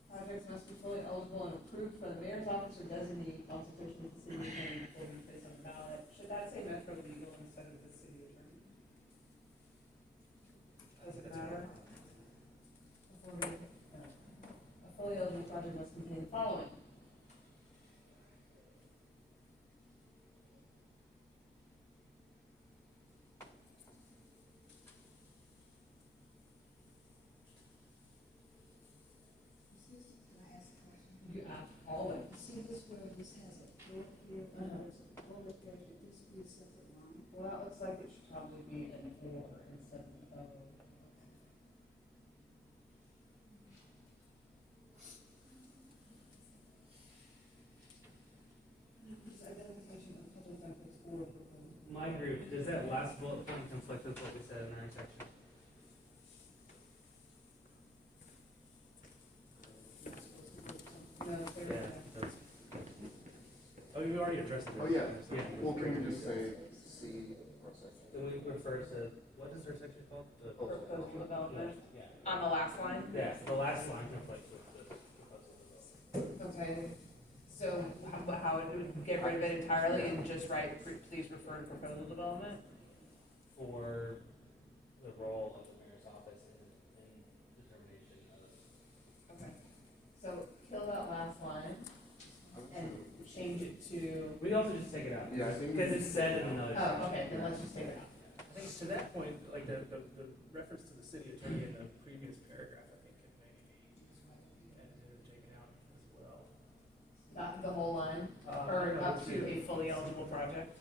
Projects must be fully eligible and approved by the mayor's office or designee, consultation with the city attorney before we place on the ballot. Should that say Metro Legal instead of the city attorney? Does it matter? A fully eligible project must contain the following. Can I ask a question? You always. See this where this has a four here, and there's a bullet there, should this be a separate line? Well, that looks like it should probably be an or instead of an o. Identification of public benefits or proposal. My group, does that last bullet point conflict with what we said in our section? No, it's Yeah, very- that's, Oh, you already addressed it. Oh, yeah. yeah. Well, can we just say C or section? Then we refer to, what is our section called? The Proposal development. Yeah. On the last line? Yeah, the last line conflicts with the proposal development. Okay, say, so how it would get rid of it entirely and just write, please refer to proposal development? For the role of the mayor's office in determination of. Okay. So kill that last line and change it to, We also just take it out. Yeah, I think. Because it's said in another. oh, okay, then let's just take it out. I think to that point, like the reference to the city attorney in the previous paragraph, I think could maybe be edited or taken out as well. Not the whole line, or up to a fully eligible project?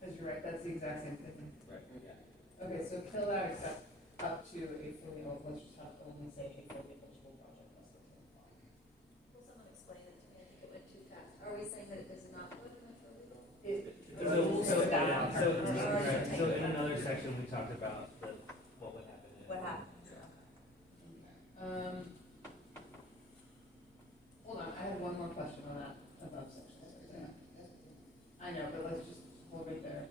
Because you're right, that's the exact same thing. Right, yeah. Okay, so kill out except up to a fully, let's just have only say a fully eligible project. Will someone explain it to me? I think it went too fast. Are we saying that it does not go to metro legal? So in another section, we talked about what would happen. What happens? Hold on, I have one more question on that above section. I know, but let's just hold right there.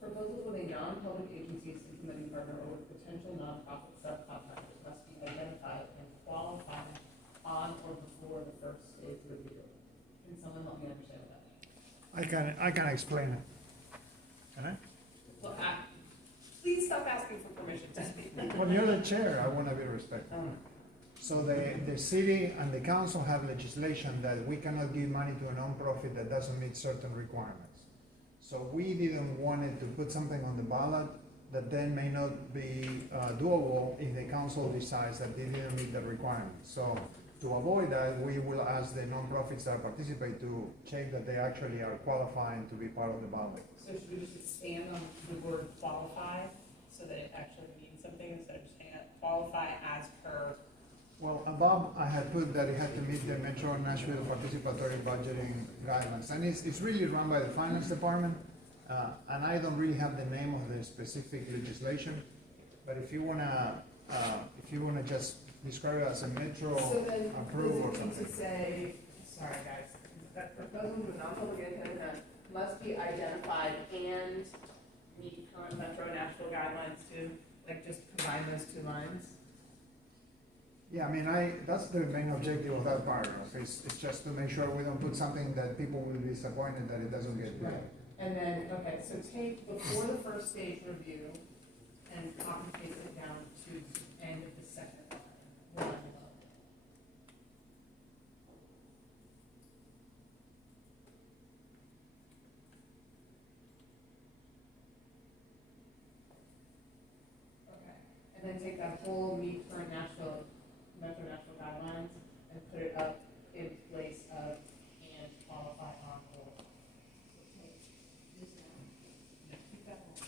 Proposals with a non-public agency implementing partner or with potential nonprofit subcontractors must be identified and qualified on or before the first stage review. Can someone help me understand what that means? I can explain it. Can I? Well, please stop asking for permission to speak. When you're the chair, I want to be respectful. So the city and the council have legislation that we cannot give money to a nonprofit that doesn't meet certain requirements. So we didn't want it to put something on the ballot that then may not be doable if the council decides that they didn't meet the requirements. So to avoid that, we will ask the nonprofits that participate to check that they actually are qualifying to be part of the ballot. So should we just expand on the word qualify so that it actually means something instead of just saying qualify as per? Well, above, I had put that it had to meet the Metro Nashville Participatory Budgeting guidelines, and it's really run by the finance department, and I don't really have the name of the specific legislation, but if you wanna just describe it as a Metro So then, approval or does it need something. to say, sorry guys, that proposal to non-public entity must be identified and meet current Metro Nashville guidelines too? Like just combine those two lines? Yeah, I mean, that's the main objective of that paragraph, it's just to make sure we don't put something that people will be disappointed that it doesn't get done. Right. And then, okay, so take before the first stage review and copy paste it down to the end of the second line. Line above. Okay, and then take that whole meet current Nashville, Metro Nashville guidelines and put it up in place of and qualify on or. So take this one, keep that one, so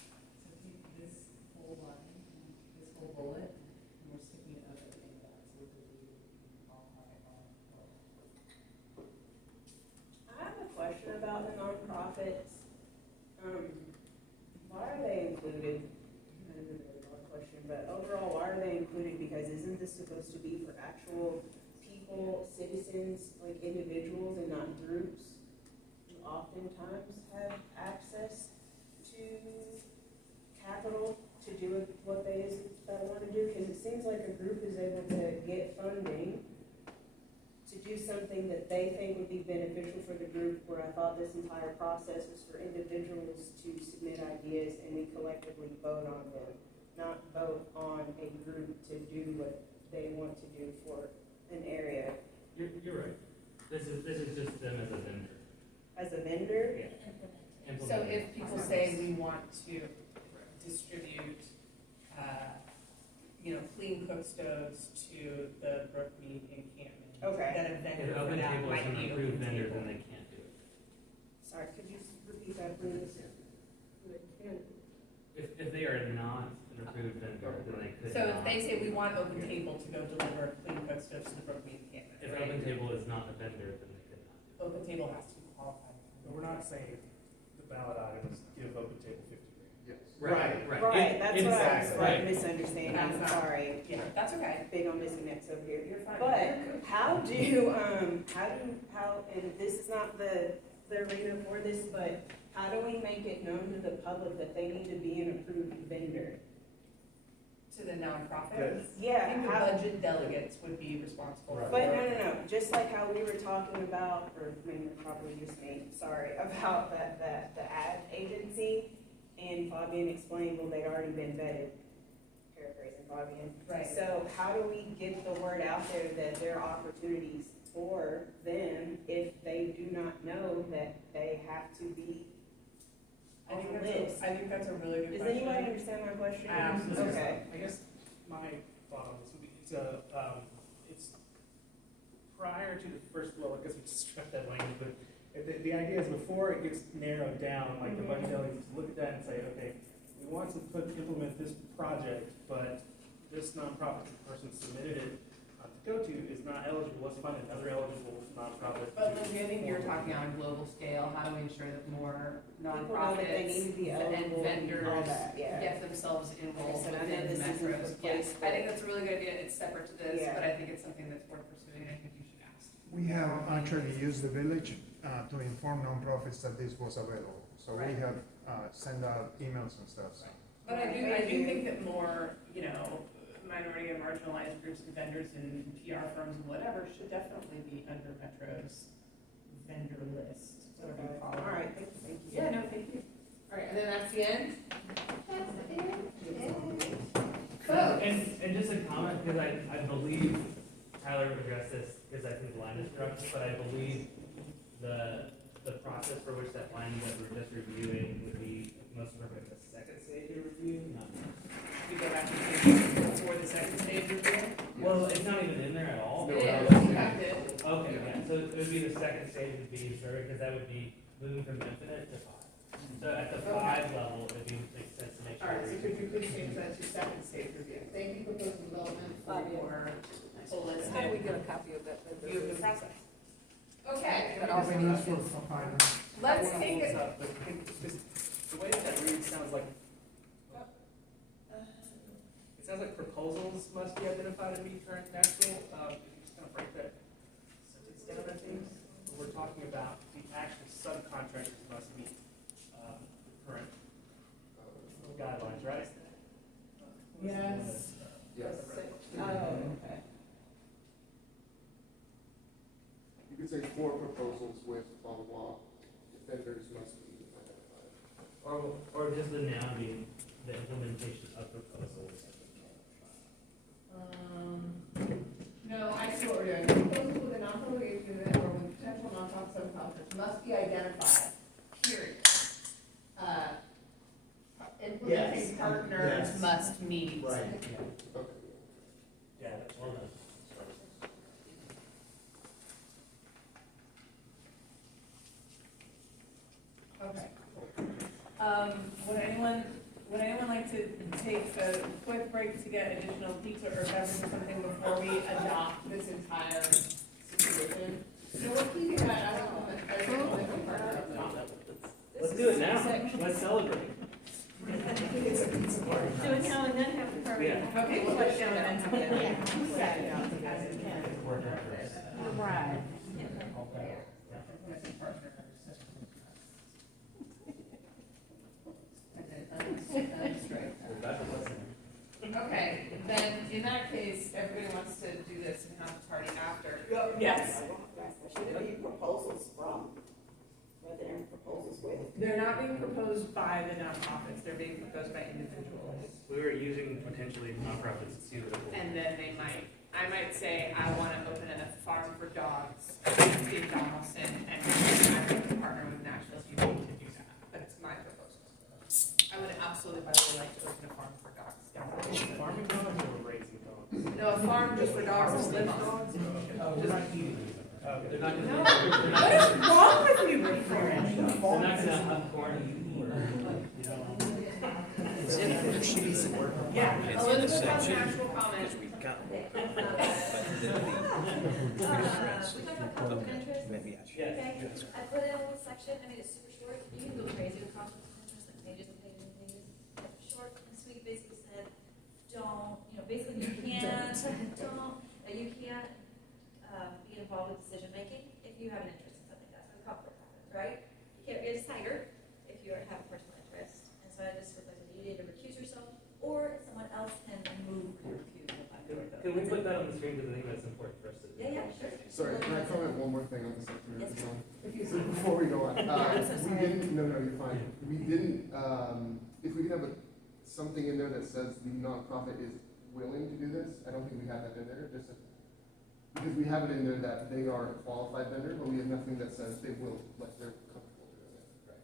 take this whole line, this whole bullet, and we're sticking it up at the end of that, so we believe we can qualify on or. I have a question about the nonprofits. Why are they included? Kind of a really hard question, but overall, why are they included? Because isn't this supposed to be for actual people, citizens, like individuals and not groups who oftentimes have access to capital to do what they want to do? Because it seems like a group is able to get funding to do something that they think would be beneficial for the group, where I thought this entire process was for individuals to submit ideas and we collectively vote on them, not vote on a group to do what they want to do for an area. You're right. This is just them as a vendor. As a vendor? Yeah. So if people say we want to distribute, clean cook stoves to the Brookmead encampment. Okay. Then a vendor If for Open that Table is might an be approved Open vendor, Table. then they can't do it. Sorry, could you repeat that, please? If they are not an approved vendor, then they could So if not. they say we want Open Table to go deliver clean cook stoves to the Brookmead encampment, If right? Open Table is not a vendor, then they could not. Open Table has to be qualified. But we're not saying the ballot items give Open Table 50 grand. Yes. Right. Right, that's what I was Right. misunderstanding, That's I'm not- sorry. Yeah, that's okay. Big on missing nets over here. You're fine. But how, and this is not the arena for this, but how do we make it known to the public that they need to be an approved vendor? To the nonprofit. Good. Yeah, I think the how budget delegates would be responsible for. But no, just like how we were talking about, or maybe probably just me, sorry, about the ad agency, and Fabian explained, well, they'd already been vetted, paraphrasing Fabian. Right. So how do we get the word out there that there are opportunities for them if they do not know that they have to be I on think the that's list? I think that's a really good Does question. anybody understand my question? Absolutely. Okay. I guess my thought on this would be, it's prior to the first, well, I guess we just struck that language, but the idea is before it gets narrowed down, like the budget delegates look at that and say, okay, we want to implement this project, but this nonprofit person submitted it to go to is not eligible, let's find another eligible nonprofit. But Lindsay, I think you're talking on a global scale, how do we ensure that more People know that they need to be nonprofits and eligible and all vendors that, yeah. get themselves involved Like I said, I know within this isn't metros? the Yes, place I think that's a really good idea, it's separate to this, Yeah. but I think it's something that's worth pursuing, I think you should ask. We have actually used the village to inform nonprofits that this was available. So we Right. have sent out emails and stuff. So. But I do think that more, minority and marginalized groups and vendors and PR firms and whatever should definitely be under Metro's vendor list. Whatever you call it. All right, thank you. Yeah, no, thank you. All right, and then that's the end? Folks. And just a comment, because I believe Tyler addressed this, because I think the line is correct, but I believe the process for which that line that we're just reviewing would be most appropriate the second stage of review, not. We go back to before the second stage review? Well, it's not even in there at all. It is, you have to. Okay, yeah, so it would be the second stage would be survey, because that would be moving from infinite to 5. So at the 5 level, it would makes sense to make sure. All right, so could you please change that to second stage review? Thank you, proposed development, for holistic. How do we get a copy of that? View of the process. Okay. That also needs for finance. Let's take it. The way that reads sounds like, it sounds like proposals must be identified to meet current Nashville. If you just kind of break that sentence down, I think, we're talking about the actual subcontractors must meet current guidelines, right? Yes. Yes. Oh, okay. You could say 4 proposals with blah, blah, blah. Defenders must be identified. Or just the noun being the implementation of proposals. No, I see what we're doing. Proposals with a non-public agent or with potential non-profit subcontractors must be identified, period. Implementing partners Yes. must meet. Right. Yeah. Yeah, that's well done. Okay. Would anyone like to take a quick break to get additional pizza or beverage or something before we adopt this entire situation? So we're keeping that, I don't know, I don't know if we partner up on that. Let's do it now. Let's celebrate. Do it now and then have the permit. Yeah. Okay, we'll let you know and then. Right. Okay, then in that case, everybody wants to do this and have a party after. Yes. Should it be proposals from, rather than proposals with? They're not being proposed by the nonprofits, they're being proposed by individuals. We were using potentially nonprofits to see what. And then I might say, I want to open a farm for dogs in Donaldson, and I'm going to partner with Nashville people to do that. That's my proposal. I would absolutely, by the way, like to open a farm for dogs. Farming dogs or raising dogs? No, a farm just for dogs to live on. They're not eating. They're not No. gonna. They're not What is gonna. wrong with you, Rick? They're not gonna hunt corn and eat, or, you know. There should be some work. Yeah, It's in the Elizabeth has an section. actual comment. We've got one. But then the difference, We talked about conflict of okay, interest. maybe I should. Okay, Yes. I put in a little section, I mean, it's super short, you can go crazy with conflict of interest, like pages and pages and pages. Short and sweet, basically said, basically you can't, you can't, be involved with decision making if you have an interest in something, that's where the conflict happens, right? You can't be a decider if you have a personal interest, and so I just replaced with you need to recuse yourself, or someone else can move your recusal by doing Can both. Can we put that on the screen, because I think that's important for us to do. Yeah, sure. Sorry, can I comment one more thing on this? Yes, So before we go on, we didn't, no, you're fine. We didn't, if we could have something in there that says the nonprofit is willing to do this, I don't think we have that in there, because we have it in there that they are a qualified vendor, but we have nothing that says they will, like they're comfortable doing it, right?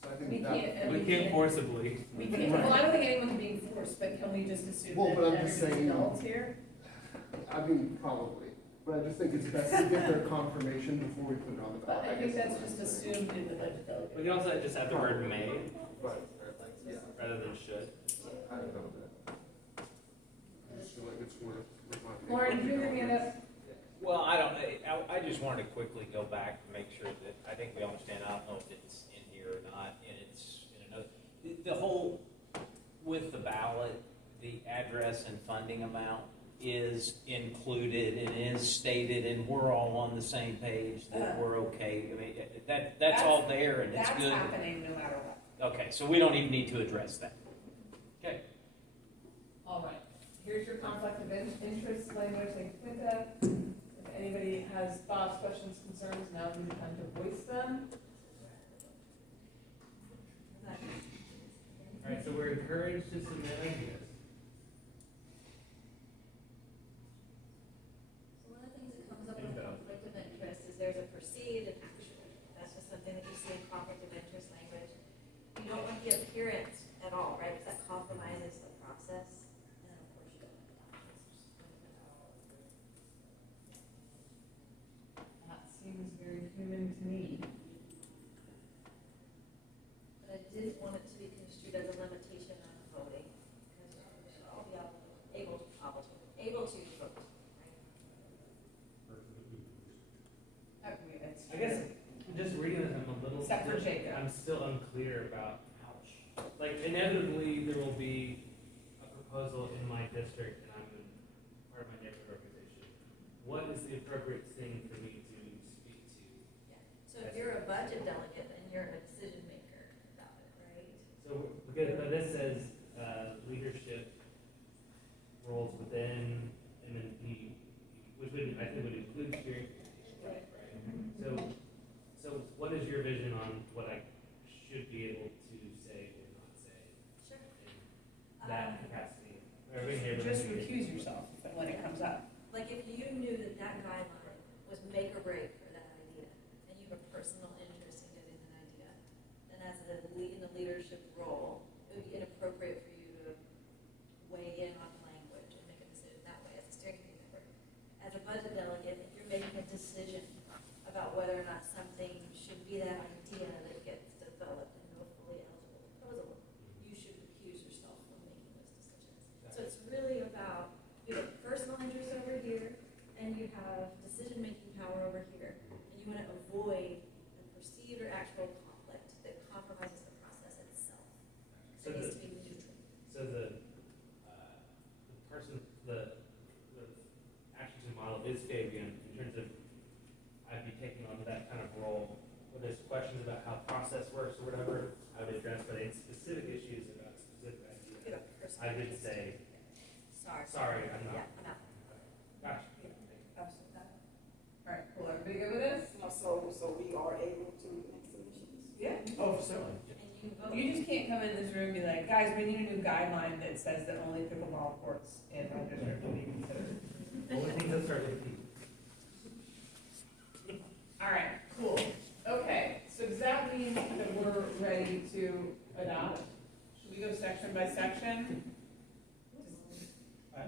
So I think that. We can't forcibly. We can't, well, I don't think anyone's being forced, but can we just assume Well, that but I'm just everybody's saying- adults here? I mean, probably, but I just think it's best to get their confirmation before we put it on the But ballot. I think that's just assumed in the budget delegate. We can also just add the word may, But, rather than should. I don't know that. I just feel like it's worth. Lauren, did you have your hand up? Well, I just wanted to quickly go back to make sure that, I think we understand, I don't know if it's in here or not, and it's in another, the whole, with the ballot, the address and funding amount is included and is stated, and we're all on the same page that we're okay. I mean, that's all there, and it's good. That's happening no matter what. Okay, so we don't even need to address that. Okay. All right, here's your conflict of interest language, thank you, Quinta. If anybody has thoughts, questions, concerns, now is the time to voice them. All right, so we're encouraged to submit ideas. So one of the things that comes up with conflict of interest is there's a perceived and actual. That's just something that you see in conflict of interest language. You don't want the appearance at all, right? Because that compromises the process. And then of course you don't want the That seems very human to me. But I did want it to be construed as a limitation on voting, because we should all be able to vote, right? I guess, just reading this, I'm a little. Except for Jacob. I'm still unclear about, like, inevitably, there will be a proposal in my district, and I'm part of my neighborhood organization. What is the appropriate thing for me to speak to? Yeah. So if you're a budget delegate, then you're a decision maker about it, right? So, because this says, leadership roles within MNP, which would, I think would include steering committee, right? So what is your vision on what I should be able to say or not say Sure. in that capacity? Or in here, Just recuse yourself when it comes up. Like if you knew that that guideline was make or break for that idea, and you have a personal interest in getting an idea, then as in the leadership role, it would be inappropriate for you to weigh in on the language and make a decision that way as a steering committee member. As a budget delegate, if you're making a decision about whether or not something should be that idea that gets developed into a fully eligible proposal, you should recuse yourself from making those decisions. So it's really about, you have personal interest over here, and you have decision-making power over here, and you want to avoid the perceived or actual conflict that compromises the process itself. So it needs to be neutral. So the person, the action model is Fabian in terms of I'd be taking on that kind of role. When there's questions about how process works or whatever, I would address, but in specific issues about specific ideas, I would say, sorry, I'm not. Yeah, I'm out. Gotcha. Absolutely. All right, cool, everybody good with this? So we are able to make submissions? Yeah. Oh, certainly. You just can't come in this room and be like, guys, we need a new guideline that says that only pickleball courts in our district will be considered. Only things that start with P. All right, cool. Okay, so does that mean that we're ready to adopt? Should we go section by section?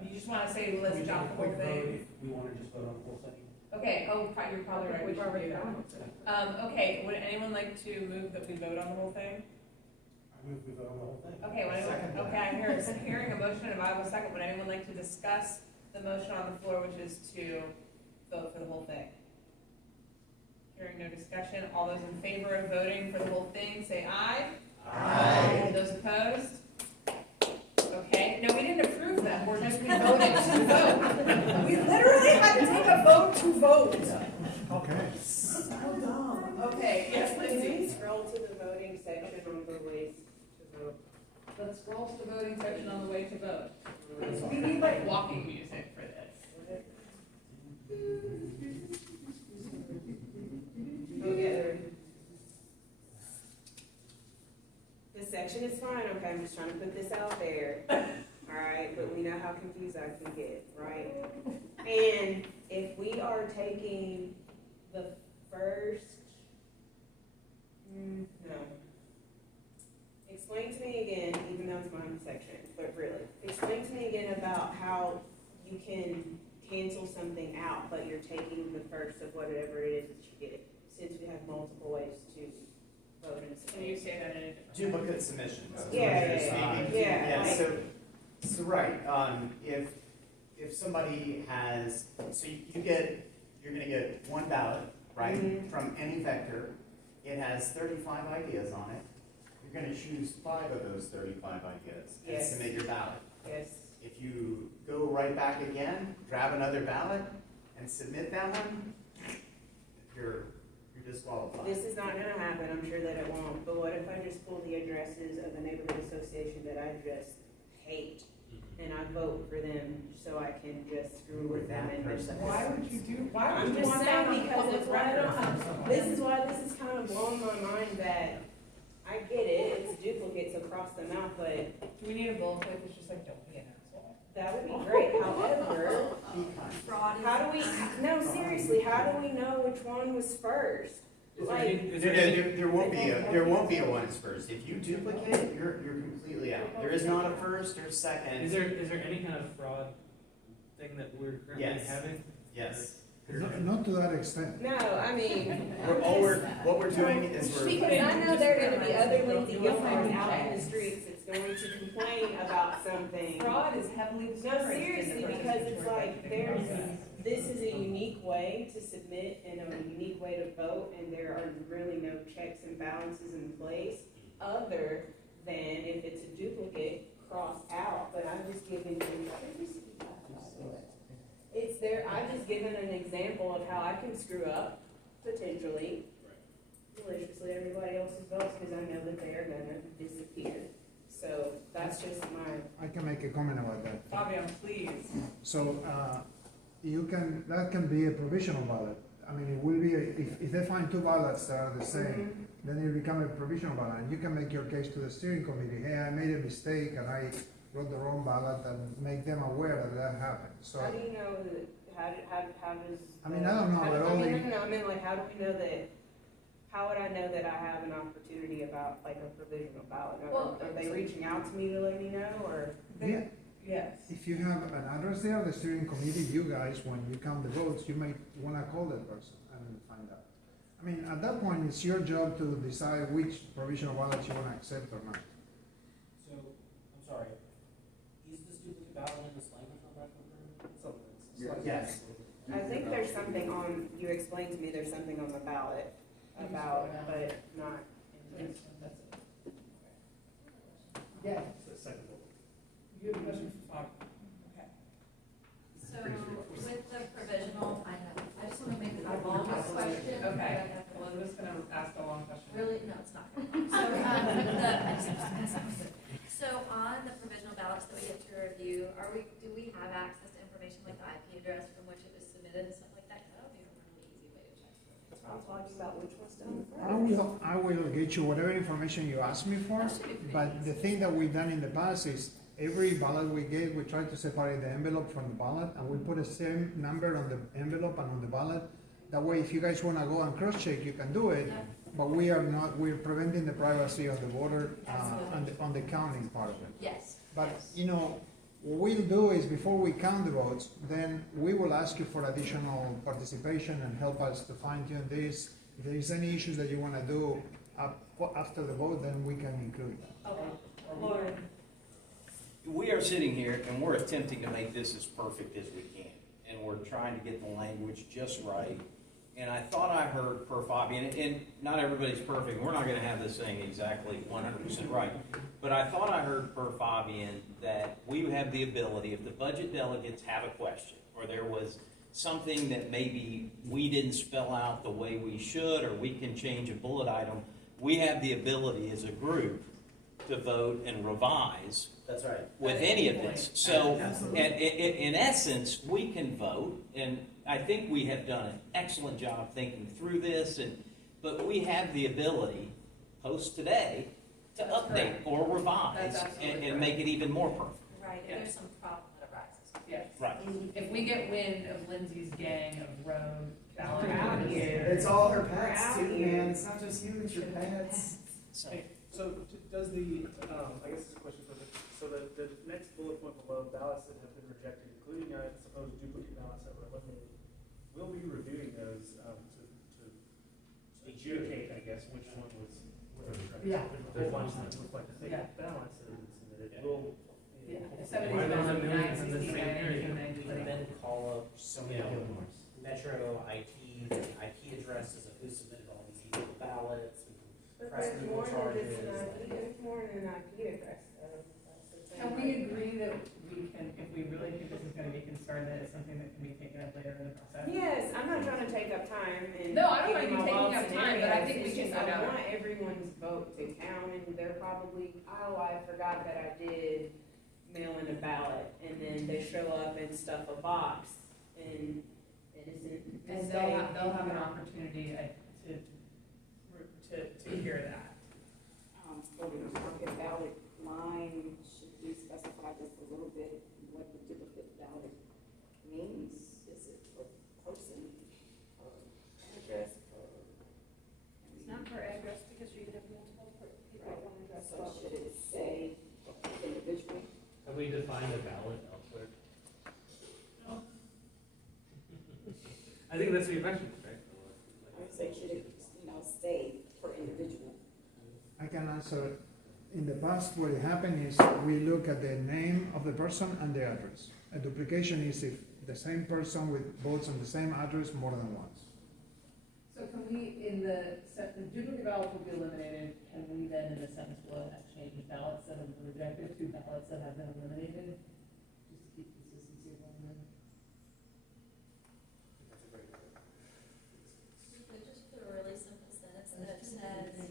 You just want to say, let's adopt the whole thing? We want to just vote on the whole thing. Okay, you're probably right, we should do that. Okay, would anyone like to move that we vote on the whole thing? I move we vote on the whole thing. Okay, I'm hearing a motion and I will second. Would anyone like to discuss the motion on the floor, which is to vote for the whole thing? Hearing no discussion, all those in favor of voting for the whole thing, say aye. Aye. Those opposed? Okay, no, we didn't approve them, we voted to vote. We literally had to take a vote to vote. Okay. So dumb. Okay, yes, Lindsay. Scroll to the voting section on the ways to vote. Let's scroll to the voting section on the way to vote. We need like walking music for this. section is fine, okay, I'm just trying to put this out there. Alright, but we know how confused I can get, right? And if we are taking the first, no. Explain to me again, even though it's my section, but really, explain to me again about how you can cancel something out, but you're taking the first of whatever it is that you get, since we have multiple ways to vote and submit. Can you say that in a different? Duplicate submissions. Yeah, like- So right, if somebody has, so you're gonna get one ballot, right, Mhm. from any vector. It has 35 ideas on it. You're gonna choose 5 of those 35 ideas and Yes. submit your ballot. Yes. If you go right back again, grab another ballot and submit that one, you're disqualified. This is not gonna happen, I'm sure that it won't, but what if I just pull the addresses of the neighborhood association that I just hate, and I vote for them so I can just screw with them and just. Why would you do, why I'm would you just want that on saying, because public it's why I record? don't have, this is why this is kind of blowing my mind that, I get it, it's duplicates across the mouth, but Do we need a bullet point that's just like, don't be an asshole? that would be great, however, Fraud is. how do we, no, seriously, how do we know which one was first? Is there Like, any, is there any, There won't be a ones first. If you duplicate, you're completely out. There is not a first or second. is there any kind of fraud thing that we're currently Yes. having? Yes. Not to that extent. no, I mean. What we're doing is we're. Because I know there are gonna be other Lindsay Gilmores out in the streets that's going to complain about something. Fraud is heavily No, discouraged. seriously, because it's like, this is a unique way to submit and a unique way to vote, and there are really no checks and balances in place, other than if it's a duplicate, cross out, but I'm just giving you, it's there, I've just given an example of how I can screw up, potentially, maliciously everybody else's votes, because I know that they are gonna disappear. So, that's just my. I can make a comment about that. Fabian, please. So, that can be a provisional ballot. I mean, it will be, if they find 2 ballots that are the same, then it become a provisional ballot. And you can make your case to the steering committee, hey, I made a mistake and I wrote the wrong ballot, and make them aware that happened. So, How do you know that, how does? I mean, I don't know, but I only. mean, no, I mean, like, how do we know that, how would I know that I have an opportunity about, like, a provisional ballot? Are they reaching out to me to let me know, or? Yeah. Yes. If you have an address there, the steering committee, you guys, when you count the votes, you might wanna call that person and find out. I mean, at that point, it's your job to decide which provisional ballot you wanna accept or not. So, I'm sorry, is this duplicate ballot in this language on record? Yes. I think there's something on, you explained to me there's something on the ballot about, but not in this. That's it. Yeah, You have a question for Fabian? Okay. So with the provisional, I just want to make a long question. Okay, Elizabeth's gonna ask a long question. Really? No, it's not. So, so on the provisional ballots that we get to review, do we have access to information like the IP address from which it was submitted and stuff like that? Because that would be a really easy way to check. I'm talking about which one's done. I will get you whatever information you ask me for, That should be pretty but the thing that we've done in the past is, every ballot we get, we try to separate the envelope from the ballot, and we put the same number on the envelope and on the ballot. That way, if you guys wanna go and cross-check, you can do it, but we're preventing the privacy of the voter, on the counting part of it. Yes. But, what we'll do is, before we count the votes, then we will ask you for additional participation and help us to fine tune this. If there is any issues that you wanna do after the vote, then we can include that. Okay. Lauren. We are sitting here and we're attempting to make this as perfect as we can. And we're trying to get the language just right. And I thought I heard per Fabian, and not everybody's perfect. We're not gonna have this thing exactly 100% right. But I thought I heard per Fabian that we have the ability, if the budget delegates have a question, or there was something that maybe we didn't spell out the way we should, or we can change a bullet item, we have the ability as a group to vote and revise. That's right. With any of this. So, in essence, we can vote, and I think we have done an excellent job thinking through this, but we have the ability, post today, to update or revise That's absolutely and right. make it even more perfect. Right, if there's some problem that arises. Yes. Right. If we get wind of Lindsay's gang of rogue ballot. We're out here. It's all her We're pets out too, here. man. It's not just you, it's your pets. So does the, I guess this is a question for the next bullet point below, ballots that have been rejected, including, I suppose, duplicate ballots that were eliminated, we'll be reviewing those, to adjudicate, I guess, which one was. Yeah. There's ones that reflect the Yeah. balance that have been submitted, will. Yeah. Why not do it in the same We area? can then call up, Metro IT, the IP addresses of who submitted all these illegal ballots. But Press there's legal more than charges. just an IP, there's more than an IP address, though. That's the thing. Can we agree that we can, if we really think this is gonna be concerned, that it's something that can be taken up later in the process? Yes, I'm not trying to take up time and. No, I don't give mind you my taking wild up time, but I scenarios. think we It's can just go down. I want everyone's vote to count, and they're probably, oh, I forgot that I did mail in a ballot, and then they show up and stuff a box, and innocent And mistake. they'll have an opportunity to hear that. For the duplicate ballot line, should we specify just a little bit what the duplicate ballot means? Is it for person, or address, or? It's not per address because you have multiple people at one address. So should it say individual? Have we defined a ballot elsewhere? No. I think that's what your question is, right? I would say, should it, say for individual? I can answer. In the past, what happened is we look at the name of the person and the address. A duplication is if the same person with votes on the same address more than once. So can we, the duplicate ballots will be eliminated, can we then, in the sentence below, exchange ballots that have been rejected to ballots that have been eliminated? Just to keep consistency of one. We could just put a really simple sentence that says,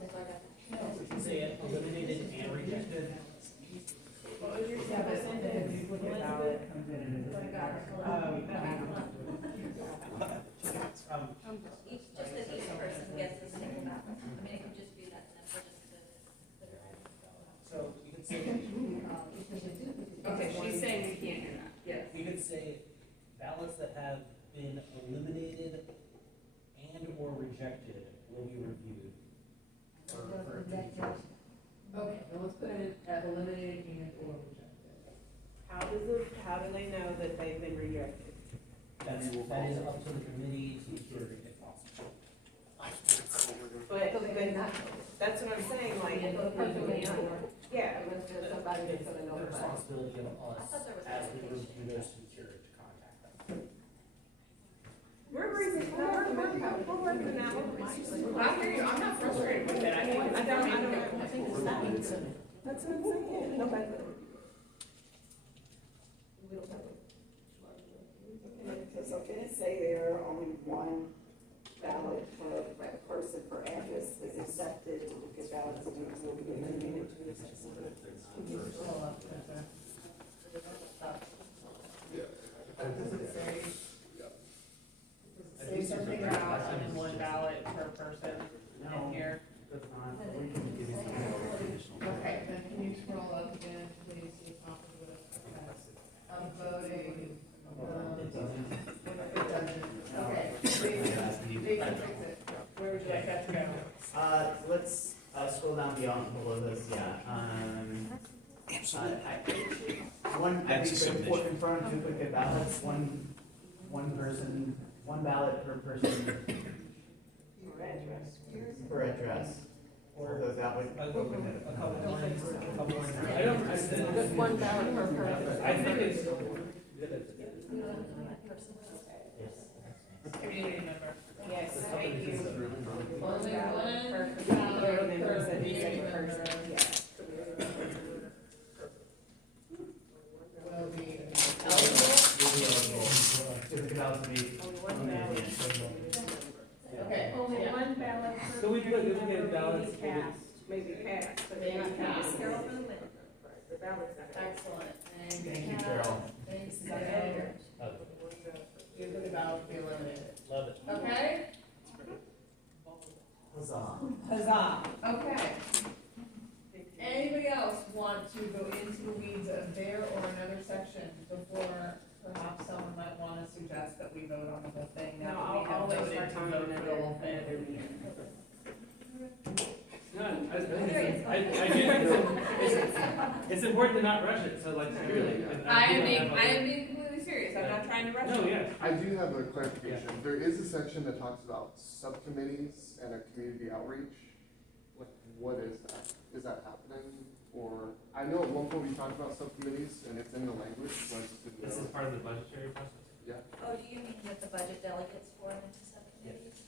We can say it eliminated and rejected. What was your Yeah, simple but the sentence? duplicate ballot comes in and what it's. got each, just that each person gets a single ballot. I mean, it could just be that simple, just to. So you could say, Okay, she's saying we can't do that, yes. you could say ballots that have been eliminated and or rejected will be reviewed. Okay, well, let's put it at eliminated and or rejected. How do they know that they've been rejected? That is up to the committee to hear if possible. But that's what I'm saying, like, yeah. It's the responsibility of us as we review those to to contact them. We're working it out. I hear you, I'm not frustrated with it, I think it's. That's what I'm saying. Nobody. So can it say there are only one ballot per person per address is accepted, duplicate ballots will be eliminated? Say something about only one ballot per person in here. That's not, we can give you some more additional. Okay, then can you scroll up again, please, see top of the, voting, it doesn't, okay, they can fix it. Where would you like that to go? Let's, scroll down beyond below this, One, I That's a think for submission. confirmed duplicate ballots, one person, one ballot per person per address. Or those that would open it. I don't, Just one ballot per person. I think it's. Community member. Yes, thank you. Only one ballot per community member. Will be eligible. Duplicate ballots would be. Okay. Only one ballot per. So we put duplicate ballots. Maybe passed, but Maybe not passed. The ballot's not passed. Excellent. Thank you, Carol. Thanks, Diane. Duplicate ballot be eliminated. Love it. Okay? Huzzah. Huzzah. Okay. we vote on the whole thing No, now that we I'll have make voted sure to time vote for for the whole thing? another meeting. No, it's important to not rush it, so like, really. I am being completely serious, I'm not trying to rush No, it. yeah. I do have a clarification. There is a section that talks about subcommittees and a community outreach. What is that? Is that happening? Or, I know at one point we talked about subcommittees and it's in the language, so I just didn't know. This is part of the budgetary process? Yeah. Oh, do you mean that the budget delegates form into subcommittees?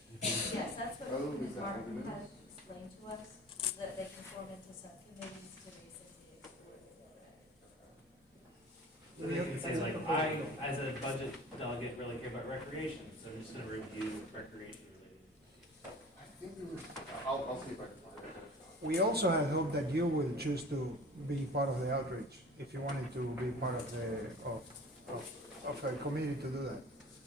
Yes, that's what Oh, is that Martin what it has explained to us, that they can form into subcommittees to basically explore the data. So they can say like, I, as a budget delegate, really care about recreation, so I'm just gonna review recreation related. I think there was, I'll see if I can find it. We also had hoped that you will choose to be part of the outreach, if you wanted to be part of of a committee to do that.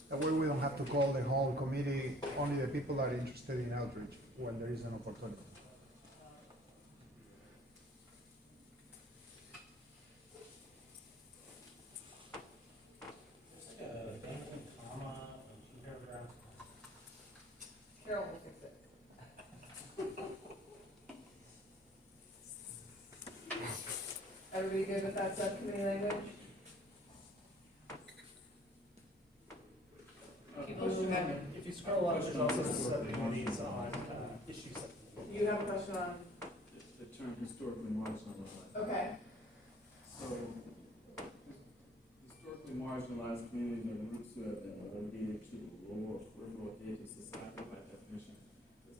That way we don't have to call the whole committee, only the people that are interested in outreach when there is an opportunity. There's like a banking comma, and two paragraphs. Carol will fix it. Everybody good with that subcommittee language? If you scroll up, there's also subcommittees on issue subcommittees. You have a question on, The term historically marginalized. okay, So, historically marginalized communities are groups who have been relegated to lower or peripheral edge of society by definition.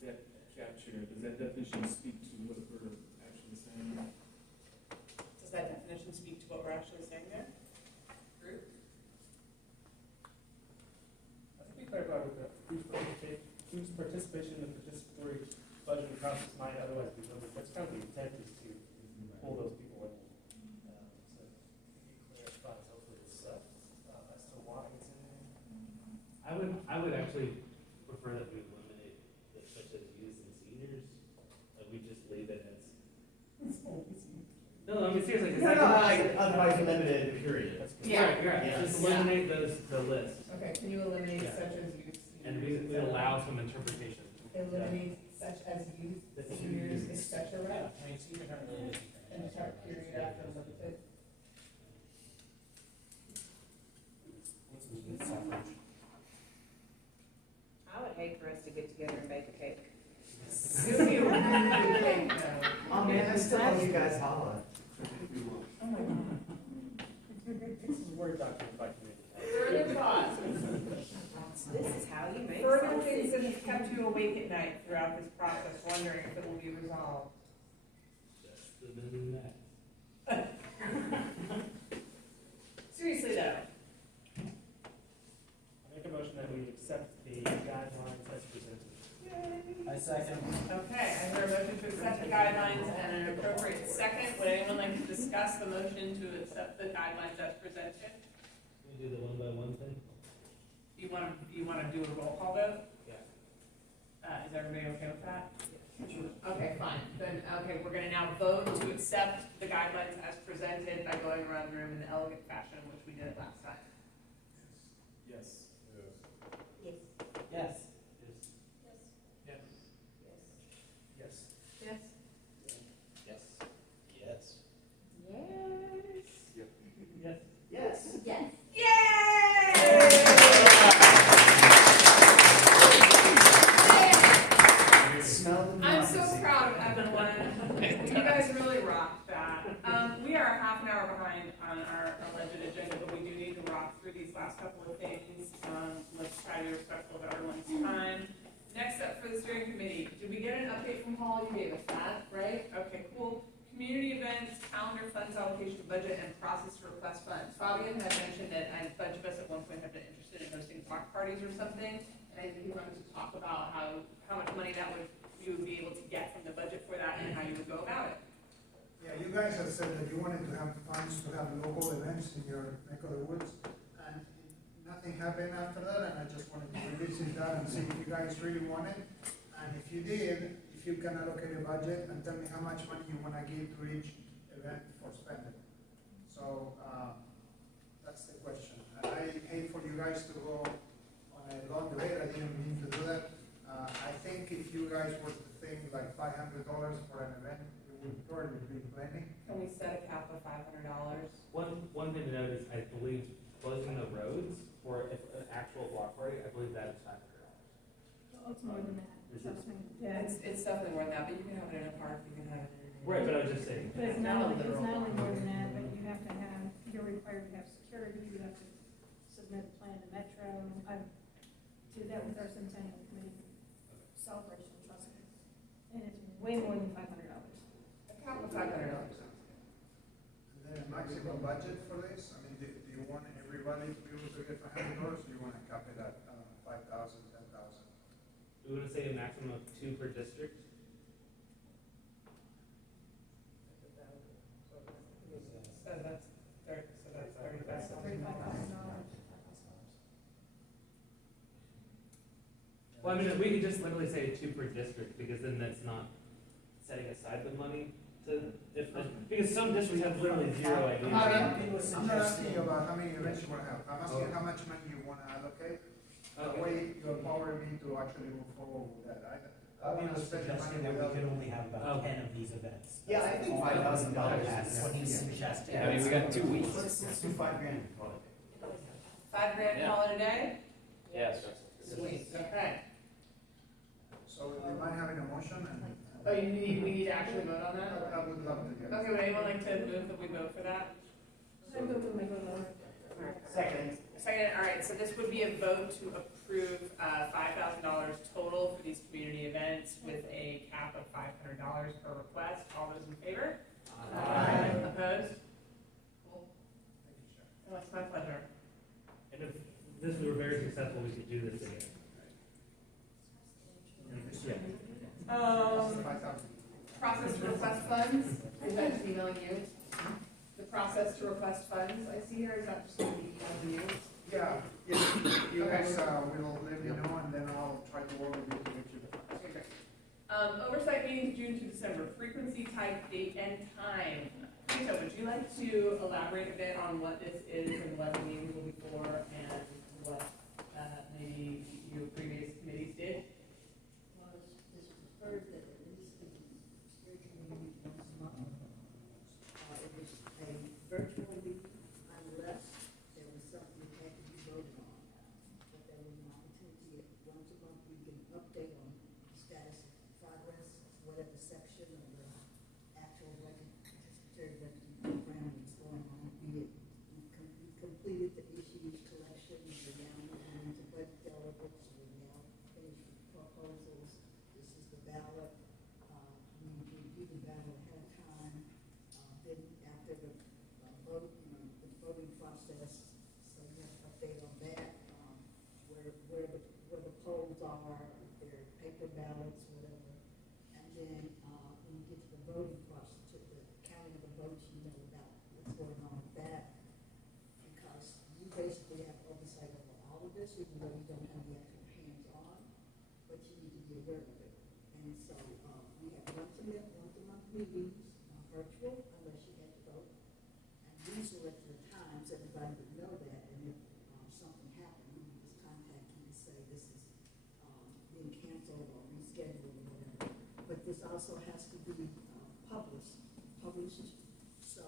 Does that definition speak to what we're actually saying? Does that definition speak to what we're actually saying there? Group? I think we clarified with the whose participation in the participatory budgeting process might otherwise be limited. That's kind of the intent, is to pull those people in. So I think it clarifies hopefully this stuff as to why it's in there. I would actually prefer that we eliminate the such as youth and seniors, like we just leave it as. No, I mean seriously, because Otherwise limited, period. Yeah. You're right, just eliminate the list, okay, can you eliminate Yeah. such as youth? and we allow some interpretation. Eliminate such as youth, seniors, et cetera, Yeah, I mean, seniors aren't really. and start period after limited. I would hate for us to get together and bake a cake. It would be a really good thing, though. Oh man, I still love you guys holla. Oh my God. This is Word document by committee. Further thoughts? This is how you make Further something. things that have kept you awake at night throughout this process, wondering if it will be resolved. Just the minute. Seriously though, I make a motion that we accept the guidelines as presented. I second. okay, I hear a motion to accept the guidelines and an appropriate second. Would anyone like to discuss the motion to accept the guidelines as presented? Can we do the one by one thing? You wanna do a roll call vote? Yeah. Is everybody okay with that? Okay, fine. Then, okay, we're gonna now vote to accept the guidelines as presented by going around the room in the elegant fashion, which we did last time. Yes. Yes. Yes. Yes. Yes. Yes. Yes. Yes. Yes. Yes. Yes. Smell the I'm so democracy. proud of everyone. You guys really rocked that. We are half an hour behind on our alleged agenda, but we do need to rock through these last couple of things. Let's try to be respectful of everyone's time. Next up for the steering committee, did we get an update from Paul? You gave us that, right? Okay, cool. Community events, calendar, funds allocation, budget, and process to request funds. Fabian had mentioned that a bunch of us at one point have been interested in hosting block parties or something, and I think he wanted to talk about how much money you would be able to get from the budget for that and how you would go about it. Yeah, you guys have said that you wanted to have funds to have local events in your neck of the woods, and nothing happened after that, and I just wanted to revisit that and see if you guys really want it. And if you did, if you can allocate a budget and tell me how much money you wanna give to each event for spending. So, that's the question. I hate for you guys to go along the way, I didn't mean to do that. I think if you guys were to think like $500 for an event, it would probably be plenty. Can we set a cap of $500? One thing to note is, I believe closing the roads for an actual block party, I believe that is $500. Oh, it's more than that. Trust me. Yeah. It's definitely more than that, but you can have it in a park, you can have it in. Right, but I was just saying. But it's not only more than that, but you have to have, you're required to have security, you have to submit a plan to Metro. I did that with our Centennial Committee celebration, trust me. And it's way more than $500. A cap of $500. The maximum budget for this, I mean, do you want everybody to be able to get $500, or do you want to cap it at 5,000, 10,000? We want to say a maximum of 2 per district. So that's $35,000. Well, I mean, we could just literally say 2 per district, because then that's not setting aside the money to, because some districts have literally zero idea. I'm not asking you about how many events you want to have. I'm asking how much money you want to allocate. The way you empower me to actually move forward with that. I want to spend the money that we without. could only have about 10 of these events. Yeah, I think $5,000 That's what he's suggesting. I mean, we got 2 weeks. Let's do $5,000. $5,000 call it a day? Yes. Sweet, okay. So we might have an emotion and. Oh, we need to actually vote on that? I would love to get. Okay, would anyone like to move that we vote for that? Second. Second, all right, so this would be a vote to approve $5,000 total for these community events with a cap of $500 per request. All those in favor? Aye. Opposed? Cool. Oh, it's my pleasure. And if this were very successful, we could do this again. Process to request funds, is that just emailing you? The process to request funds, I see here, is that just going to be emailing you? Yeah, you guys will let me know, and then I'll try to work with you to get you the funds. Okay, great. Oversight meetings, June to December, frequency, type, date, and time. Rita, would you like to elaborate a bit on what this is and what the meetings will be for, and what maybe your previous committees did? Well, it's preferred that at least the spiritual meeting once a month. It was a virtual meeting unless there was something that had to be voted on. But there was an opportunity at once a month, we can update on the status of progress, whatever section of the actual participatory budgeting program is going on, be it we completed the issues collection, we're now moving into budget delegates, we're now finished with proposals, this is the ballot, we review the ballot ahead of time, then after the vote, the voting process, so we have to update on that, where the polls are, if they're paper ballots, whatever, and then when you get to the voting process, to the counting of the votes, you know about what's going on with that, because you basically have oversight over all of this, even though you don't have the actual hands-on, but you need to be aware of it. And so we have once a month meetings, virtual, unless you had to vote. And these are at the times everybody would know that, and if something happened, you would just contact you and say this is being canceled or rescheduled or whatever. But this also has to be published. So,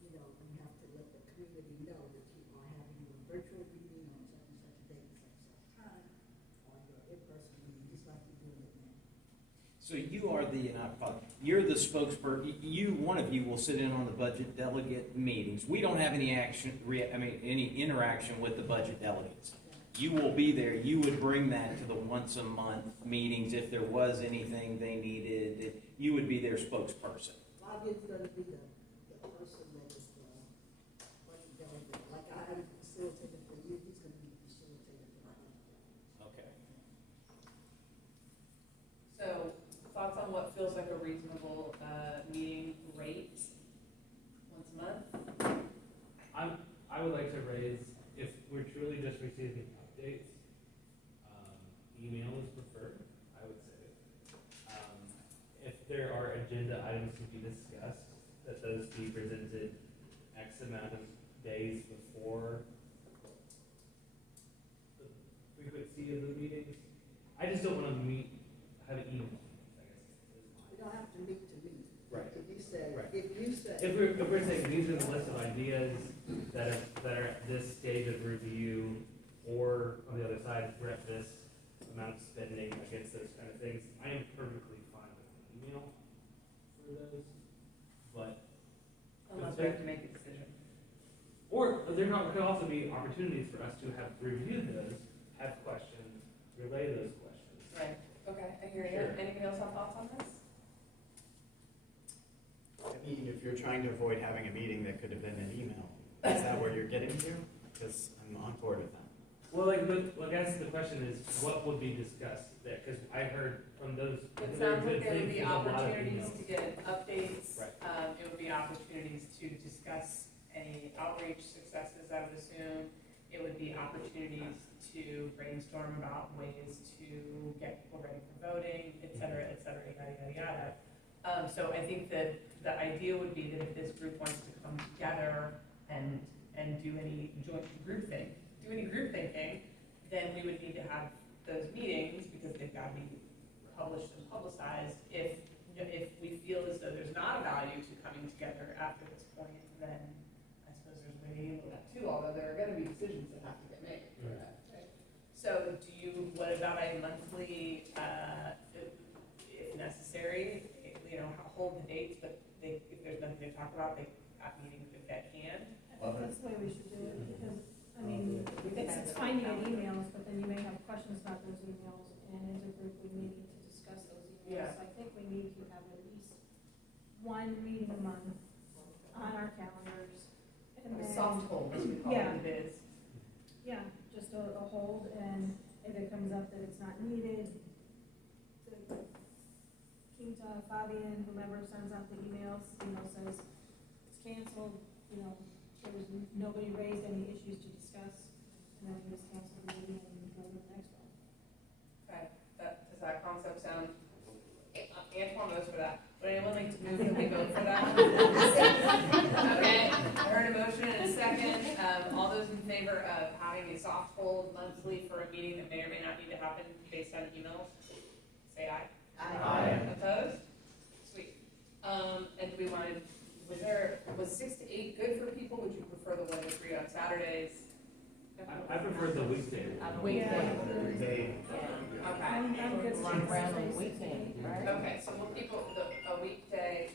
you have to let the community know that you are having your virtual meeting on such and such a date, such and such time, or your in-person meeting, just like you're doing it now. So you are you're the spokesperson, one of you will sit in on the budget delegate meetings. We don't have any any interaction with the budget delegates. You will be there, you would bring that to the once a month meetings if there was anything they needed, you would be their spokesperson. Bobby's gonna be the person that is the budget delegate, like I'm facilitator for you, he's gonna be the facilitator for me. Okay. So, thoughts on what feels like a reasonable meeting rate once a month? I would like to raise, if we're truly just receiving updates, email is preferred, I would say. If there are agenda items to be discussed, that those be presented X amount of days before. We efficiency of the meetings. I just don't want to have an email, I guess. We don't have to meet to meet. Right. If you say, Right. if you say. If we're saying these are the list of ideas that are at this stage of review, or on the other side, we're at this amount of spending against those kind of things, I am perfectly fine with an email for those, but. Unless we have to make a decision. Or could also be opportunities for us to have reviewed those, have questions, relay those questions. Right, okay, I hear you. Sure. Anybody else have thoughts on this? I mean, if you're trying to avoid having a meeting that could have been an email, is that where you're getting to? Because I'm on board with that. Well, I guess the question is, what would be discussed there? Because I heard from those. It there are sounds good like there would things, be there's a lot of opportunities emails. to get updates. Right. It would be opportunities to discuss any outreach successes, I would assume. It would be opportunities to brainstorm about ways to get people ready for voting, et cetera, yada, yada, yada. So I think that the idea would be that if this group wants to come together and do any joint group thinking, then we would need to have those meetings because they've got to be published and publicized. If we feel as though there's not a value to coming together after this point, then I suppose there's waiting for that too, although there are going to be decisions that have to get made. Right? So what about a monthly, if necessary, hold the dates, but if there's nothing to talk about, they have meetings if they can. That's the way we should do it, because, I mean, it's fine to get emails, but then you may have questions about those emails, and as a group, we may need to discuss those emails. Yeah. So I think we need to have at least one meeting a month on our calendars. And A then, soft hold, as we call Yeah. it, it is. yeah, just a hold, and if it comes up that it's not needed, Quinta, Fabian, whomever sends out the emails, says it's canceled, there's nobody raised any issues to discuss, and then we just cancel the meeting and go to the next one. Okay, does that concept sound, Antoine votes for that. Would anyone like to move that we vote for that? Okay, I heard a motion and a second. All those in favor of having a soft hold monthly for a meeting that may or may not need to happen based on emails, say aye. Aye. Opposed? Sweet. And do we want to, was 6 to 8 good for people? Would you prefer the 1 to 3 on Saturdays? I prefer the weekday. Weekday. Okay. I'm good with Run around on Tuesdays, weekend, right? Okay, so we'll keep a weekday.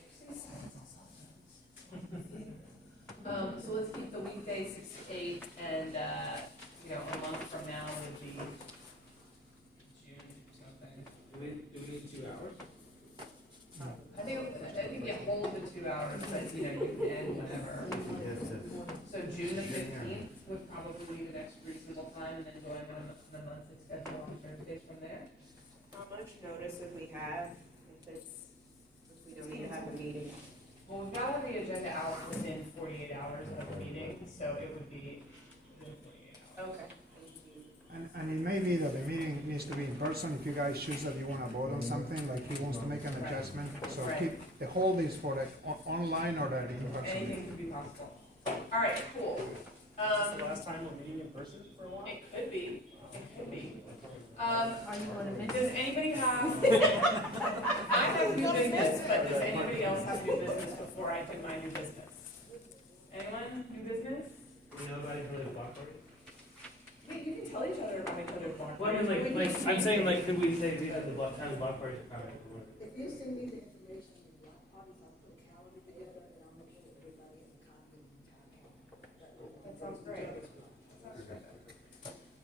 So let's keep the weekday 6 to 8, and a month from now would be June or something. Do we need 2 hours? I think you hold the 2 hours, but you can end whenever. So June the 15th would probably be the next reasonable time, and then going on the monthly schedule on Thursdays from there. How much notice would we have if we don't need to have a meeting? Well, we've got the agenda out within 48 hours of the meeting, so it would be within 48 hours. Okay. And it may be that the meeting needs to be in person if you guys choose that you want to vote on something, like he wants to make an adjustment. So Right. keep, the hold is for the online or the in person. Anything could be possible. All right, cool. Is this the last time we're meeting in person for a while? It could be. It could be. Are you going to mention? Does anybody have? I have new business, but does anybody else have new business before I do my new business? Anyone new business? You know about each other's block party? You can tell each other about each other's block. Well, I mean, I'm saying, could we say these are the town block parties are coming? If you send me the information on the block parties, I'll put a calendar together and I'll make sure that everybody has a copy of the town calendar. That sounds great.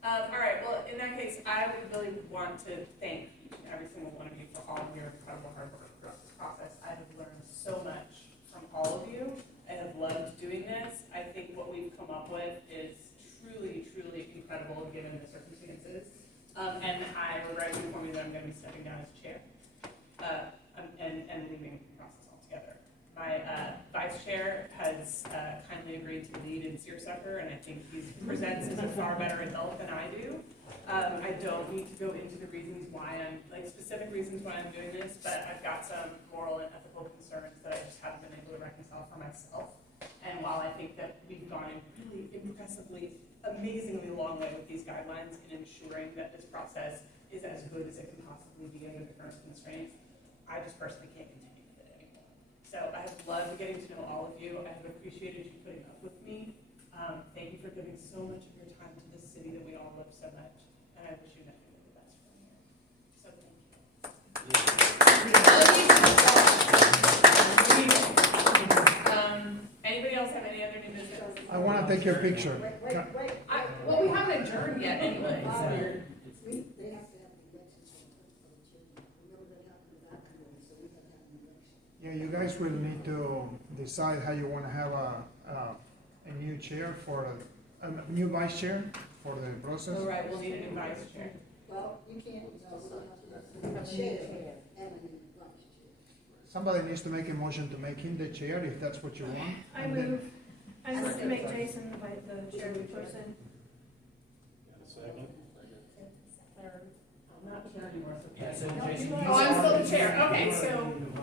All right, well, in that case, I would really want to thank each and every single one of you for all of your incredible hard work throughout this process. I have learned so much from all of you. I have loved doing this. I think what we've come up with is truly, truly incredible given the circumstances. And I regret to inform you that I'm going to be stepping down as chair and leaving the process altogether. My vice chair has kindly agreed to lead in seersucker, and I think he presents as a far better adult than I do. I don't need to go into the reasons why specific reasons why I'm doing this, but I've got some moral and ethical concerns that I just haven't been able to reconcile for myself. And while I think that we've gone really impressively amazingly long way with these guidelines in ensuring that this process is as good as it can possibly be under the current constraints. I just personally can't continue with it anymore. So I have loved getting to know all of you. I have appreciated you putting up with me. Thank you for giving so much of your time to this city that we all love so much. And I wish you nothing but the best from here. So thank you. Anybody else have any other new business? I wanna take your picture. Well, we haven't adjourned yet anyway, so. They have to have elections for the chairman. Remember that happened in that community, so we have to have an election. Yeah, you guys will need to decide how you wanna have a new chair for, a new vice chair for the process. All right, we'll need a new vice chair. Well, you can't, no, we have to chair and a new vice chair. Somebody needs to make a motion to make him the chair, if that's what you want. I and then- move to make Jason the chair person. I'm not chair anymore, so. Yeah, so Jason, Oh, I'm still the chair. Okay, so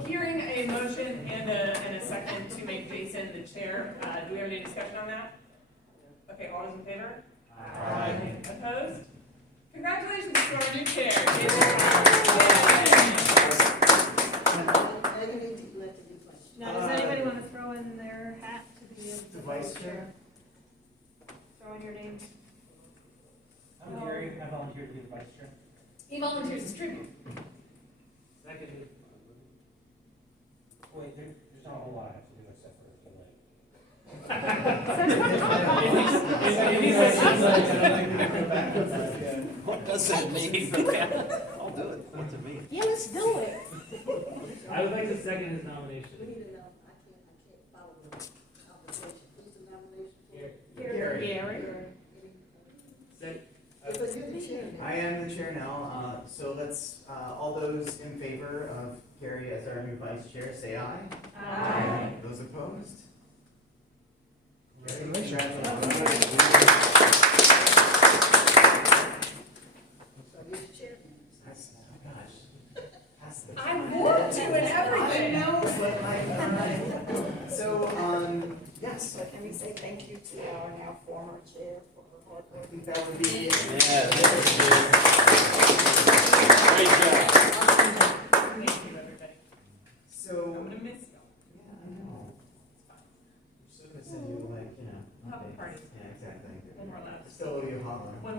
hearing a motion and a second to make Jason the chair, do we have any discussion on that? Okay, all those in favor? Aye. Opposed? Congratulations to our new chair. Now, does anybody want to throw in their hat to be The vice chair? Throw in your name. I'm Gary, I volunteered to be the vice chair. He volunteers as tribute. Second. Wait, there's not a whole lot I have to do except for What does that mean? I'll do it. That's amazing. Yeah, let's do it. I would like to second his nomination. We need to know, I can't follow the application. Who's the nomination for? Gary. Because you're the chair. I am the chair now, so let's, all those in favor of Gary as our new vice chair, say aye. Aye. Those opposed? Congratulations. So you're the chair. That's, oh my gosh. Pass the- I warned you and everything. I know, but like, so, yes, So can we say thank you to our now former chair for her hard I work? think that would be. Yeah, great job. Thank you, everybody. So. I'm gonna miss y'all. Yeah, I know. We're still gonna send you like, you know. Have a updates. party. Yeah, exactly. When we're allowed to speak. Still owe you a hotline. When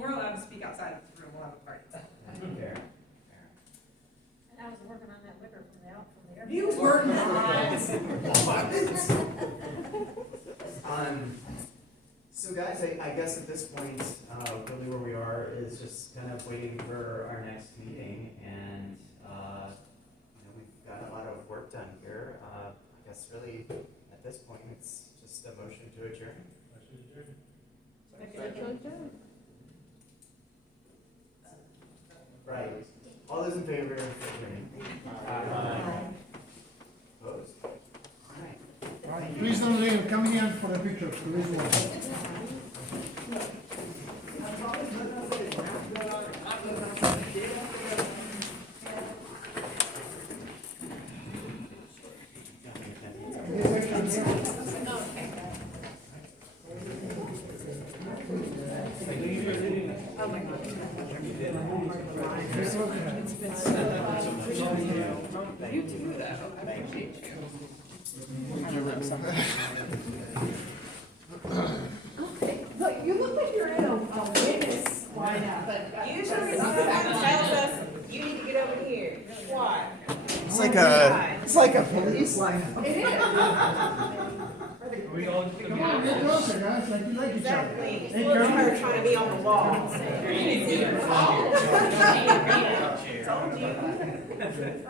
we're allowed to speak outside of this room, we'll have a party. Fair. And I was working on that liquor from the airport. You were not. So guys, I guess at this point, really where we are is just kind of waiting for our next meeting, and, you know, we've got a lot of work done here. I guess really, at this point, it's just a motion to adjourn. Right. All those in favor of adjourning? Opposed? All right. Please don't leave, come here for the picture, please one. Oh my God. You too, though. I appreciate you. Look, you look like you're in a witness lineup, but. Usually somebody tells us, you need to get over here. Why? It's like a police lineup. It is. We all Come on, get closer, guys, like you like each other. Exactly. Hey, Look at girl. her trying to be on the wall. Told you.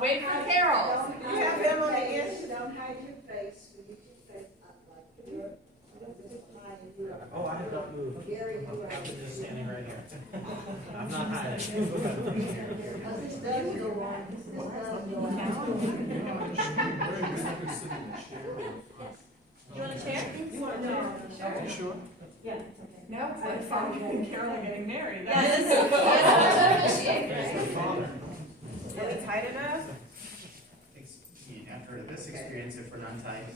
Wait for Carol. You have them on the end. Don't hide your face, we need your face up like you're, just behind you. Oh, I have not moved. Gary, you are. I'm just standing right here. I'm not hiding. Because this does go on, this does go on. You want a chair? You want to know? Sure. Yeah, it's okay. Now it's like Father and Carol getting married. Yeah, that's officiate, right? Are we tight enough? After this experience, if we're not tight.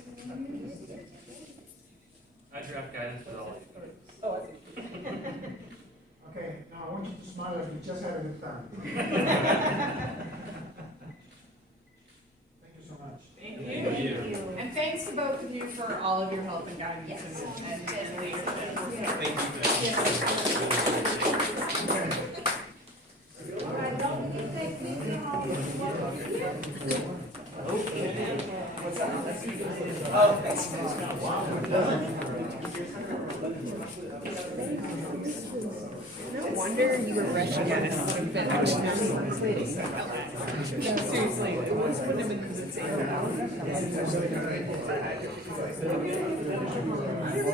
I draft guidance with all of you. Oh, I see. Okay, now I want you to smile like you just had a good time. Thank you so much. Thank Thank you. you. And thanks to both of you for all of your help and guidance and leadership. Thank you for that. All right, don't forget to take Nikki home with what No wonder you were rushing at us. Seriously, it was one of the insane.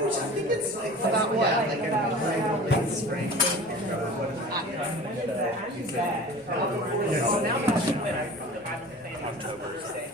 I think it's about what? Like a late spring. Oh, now that I'm saying October, saying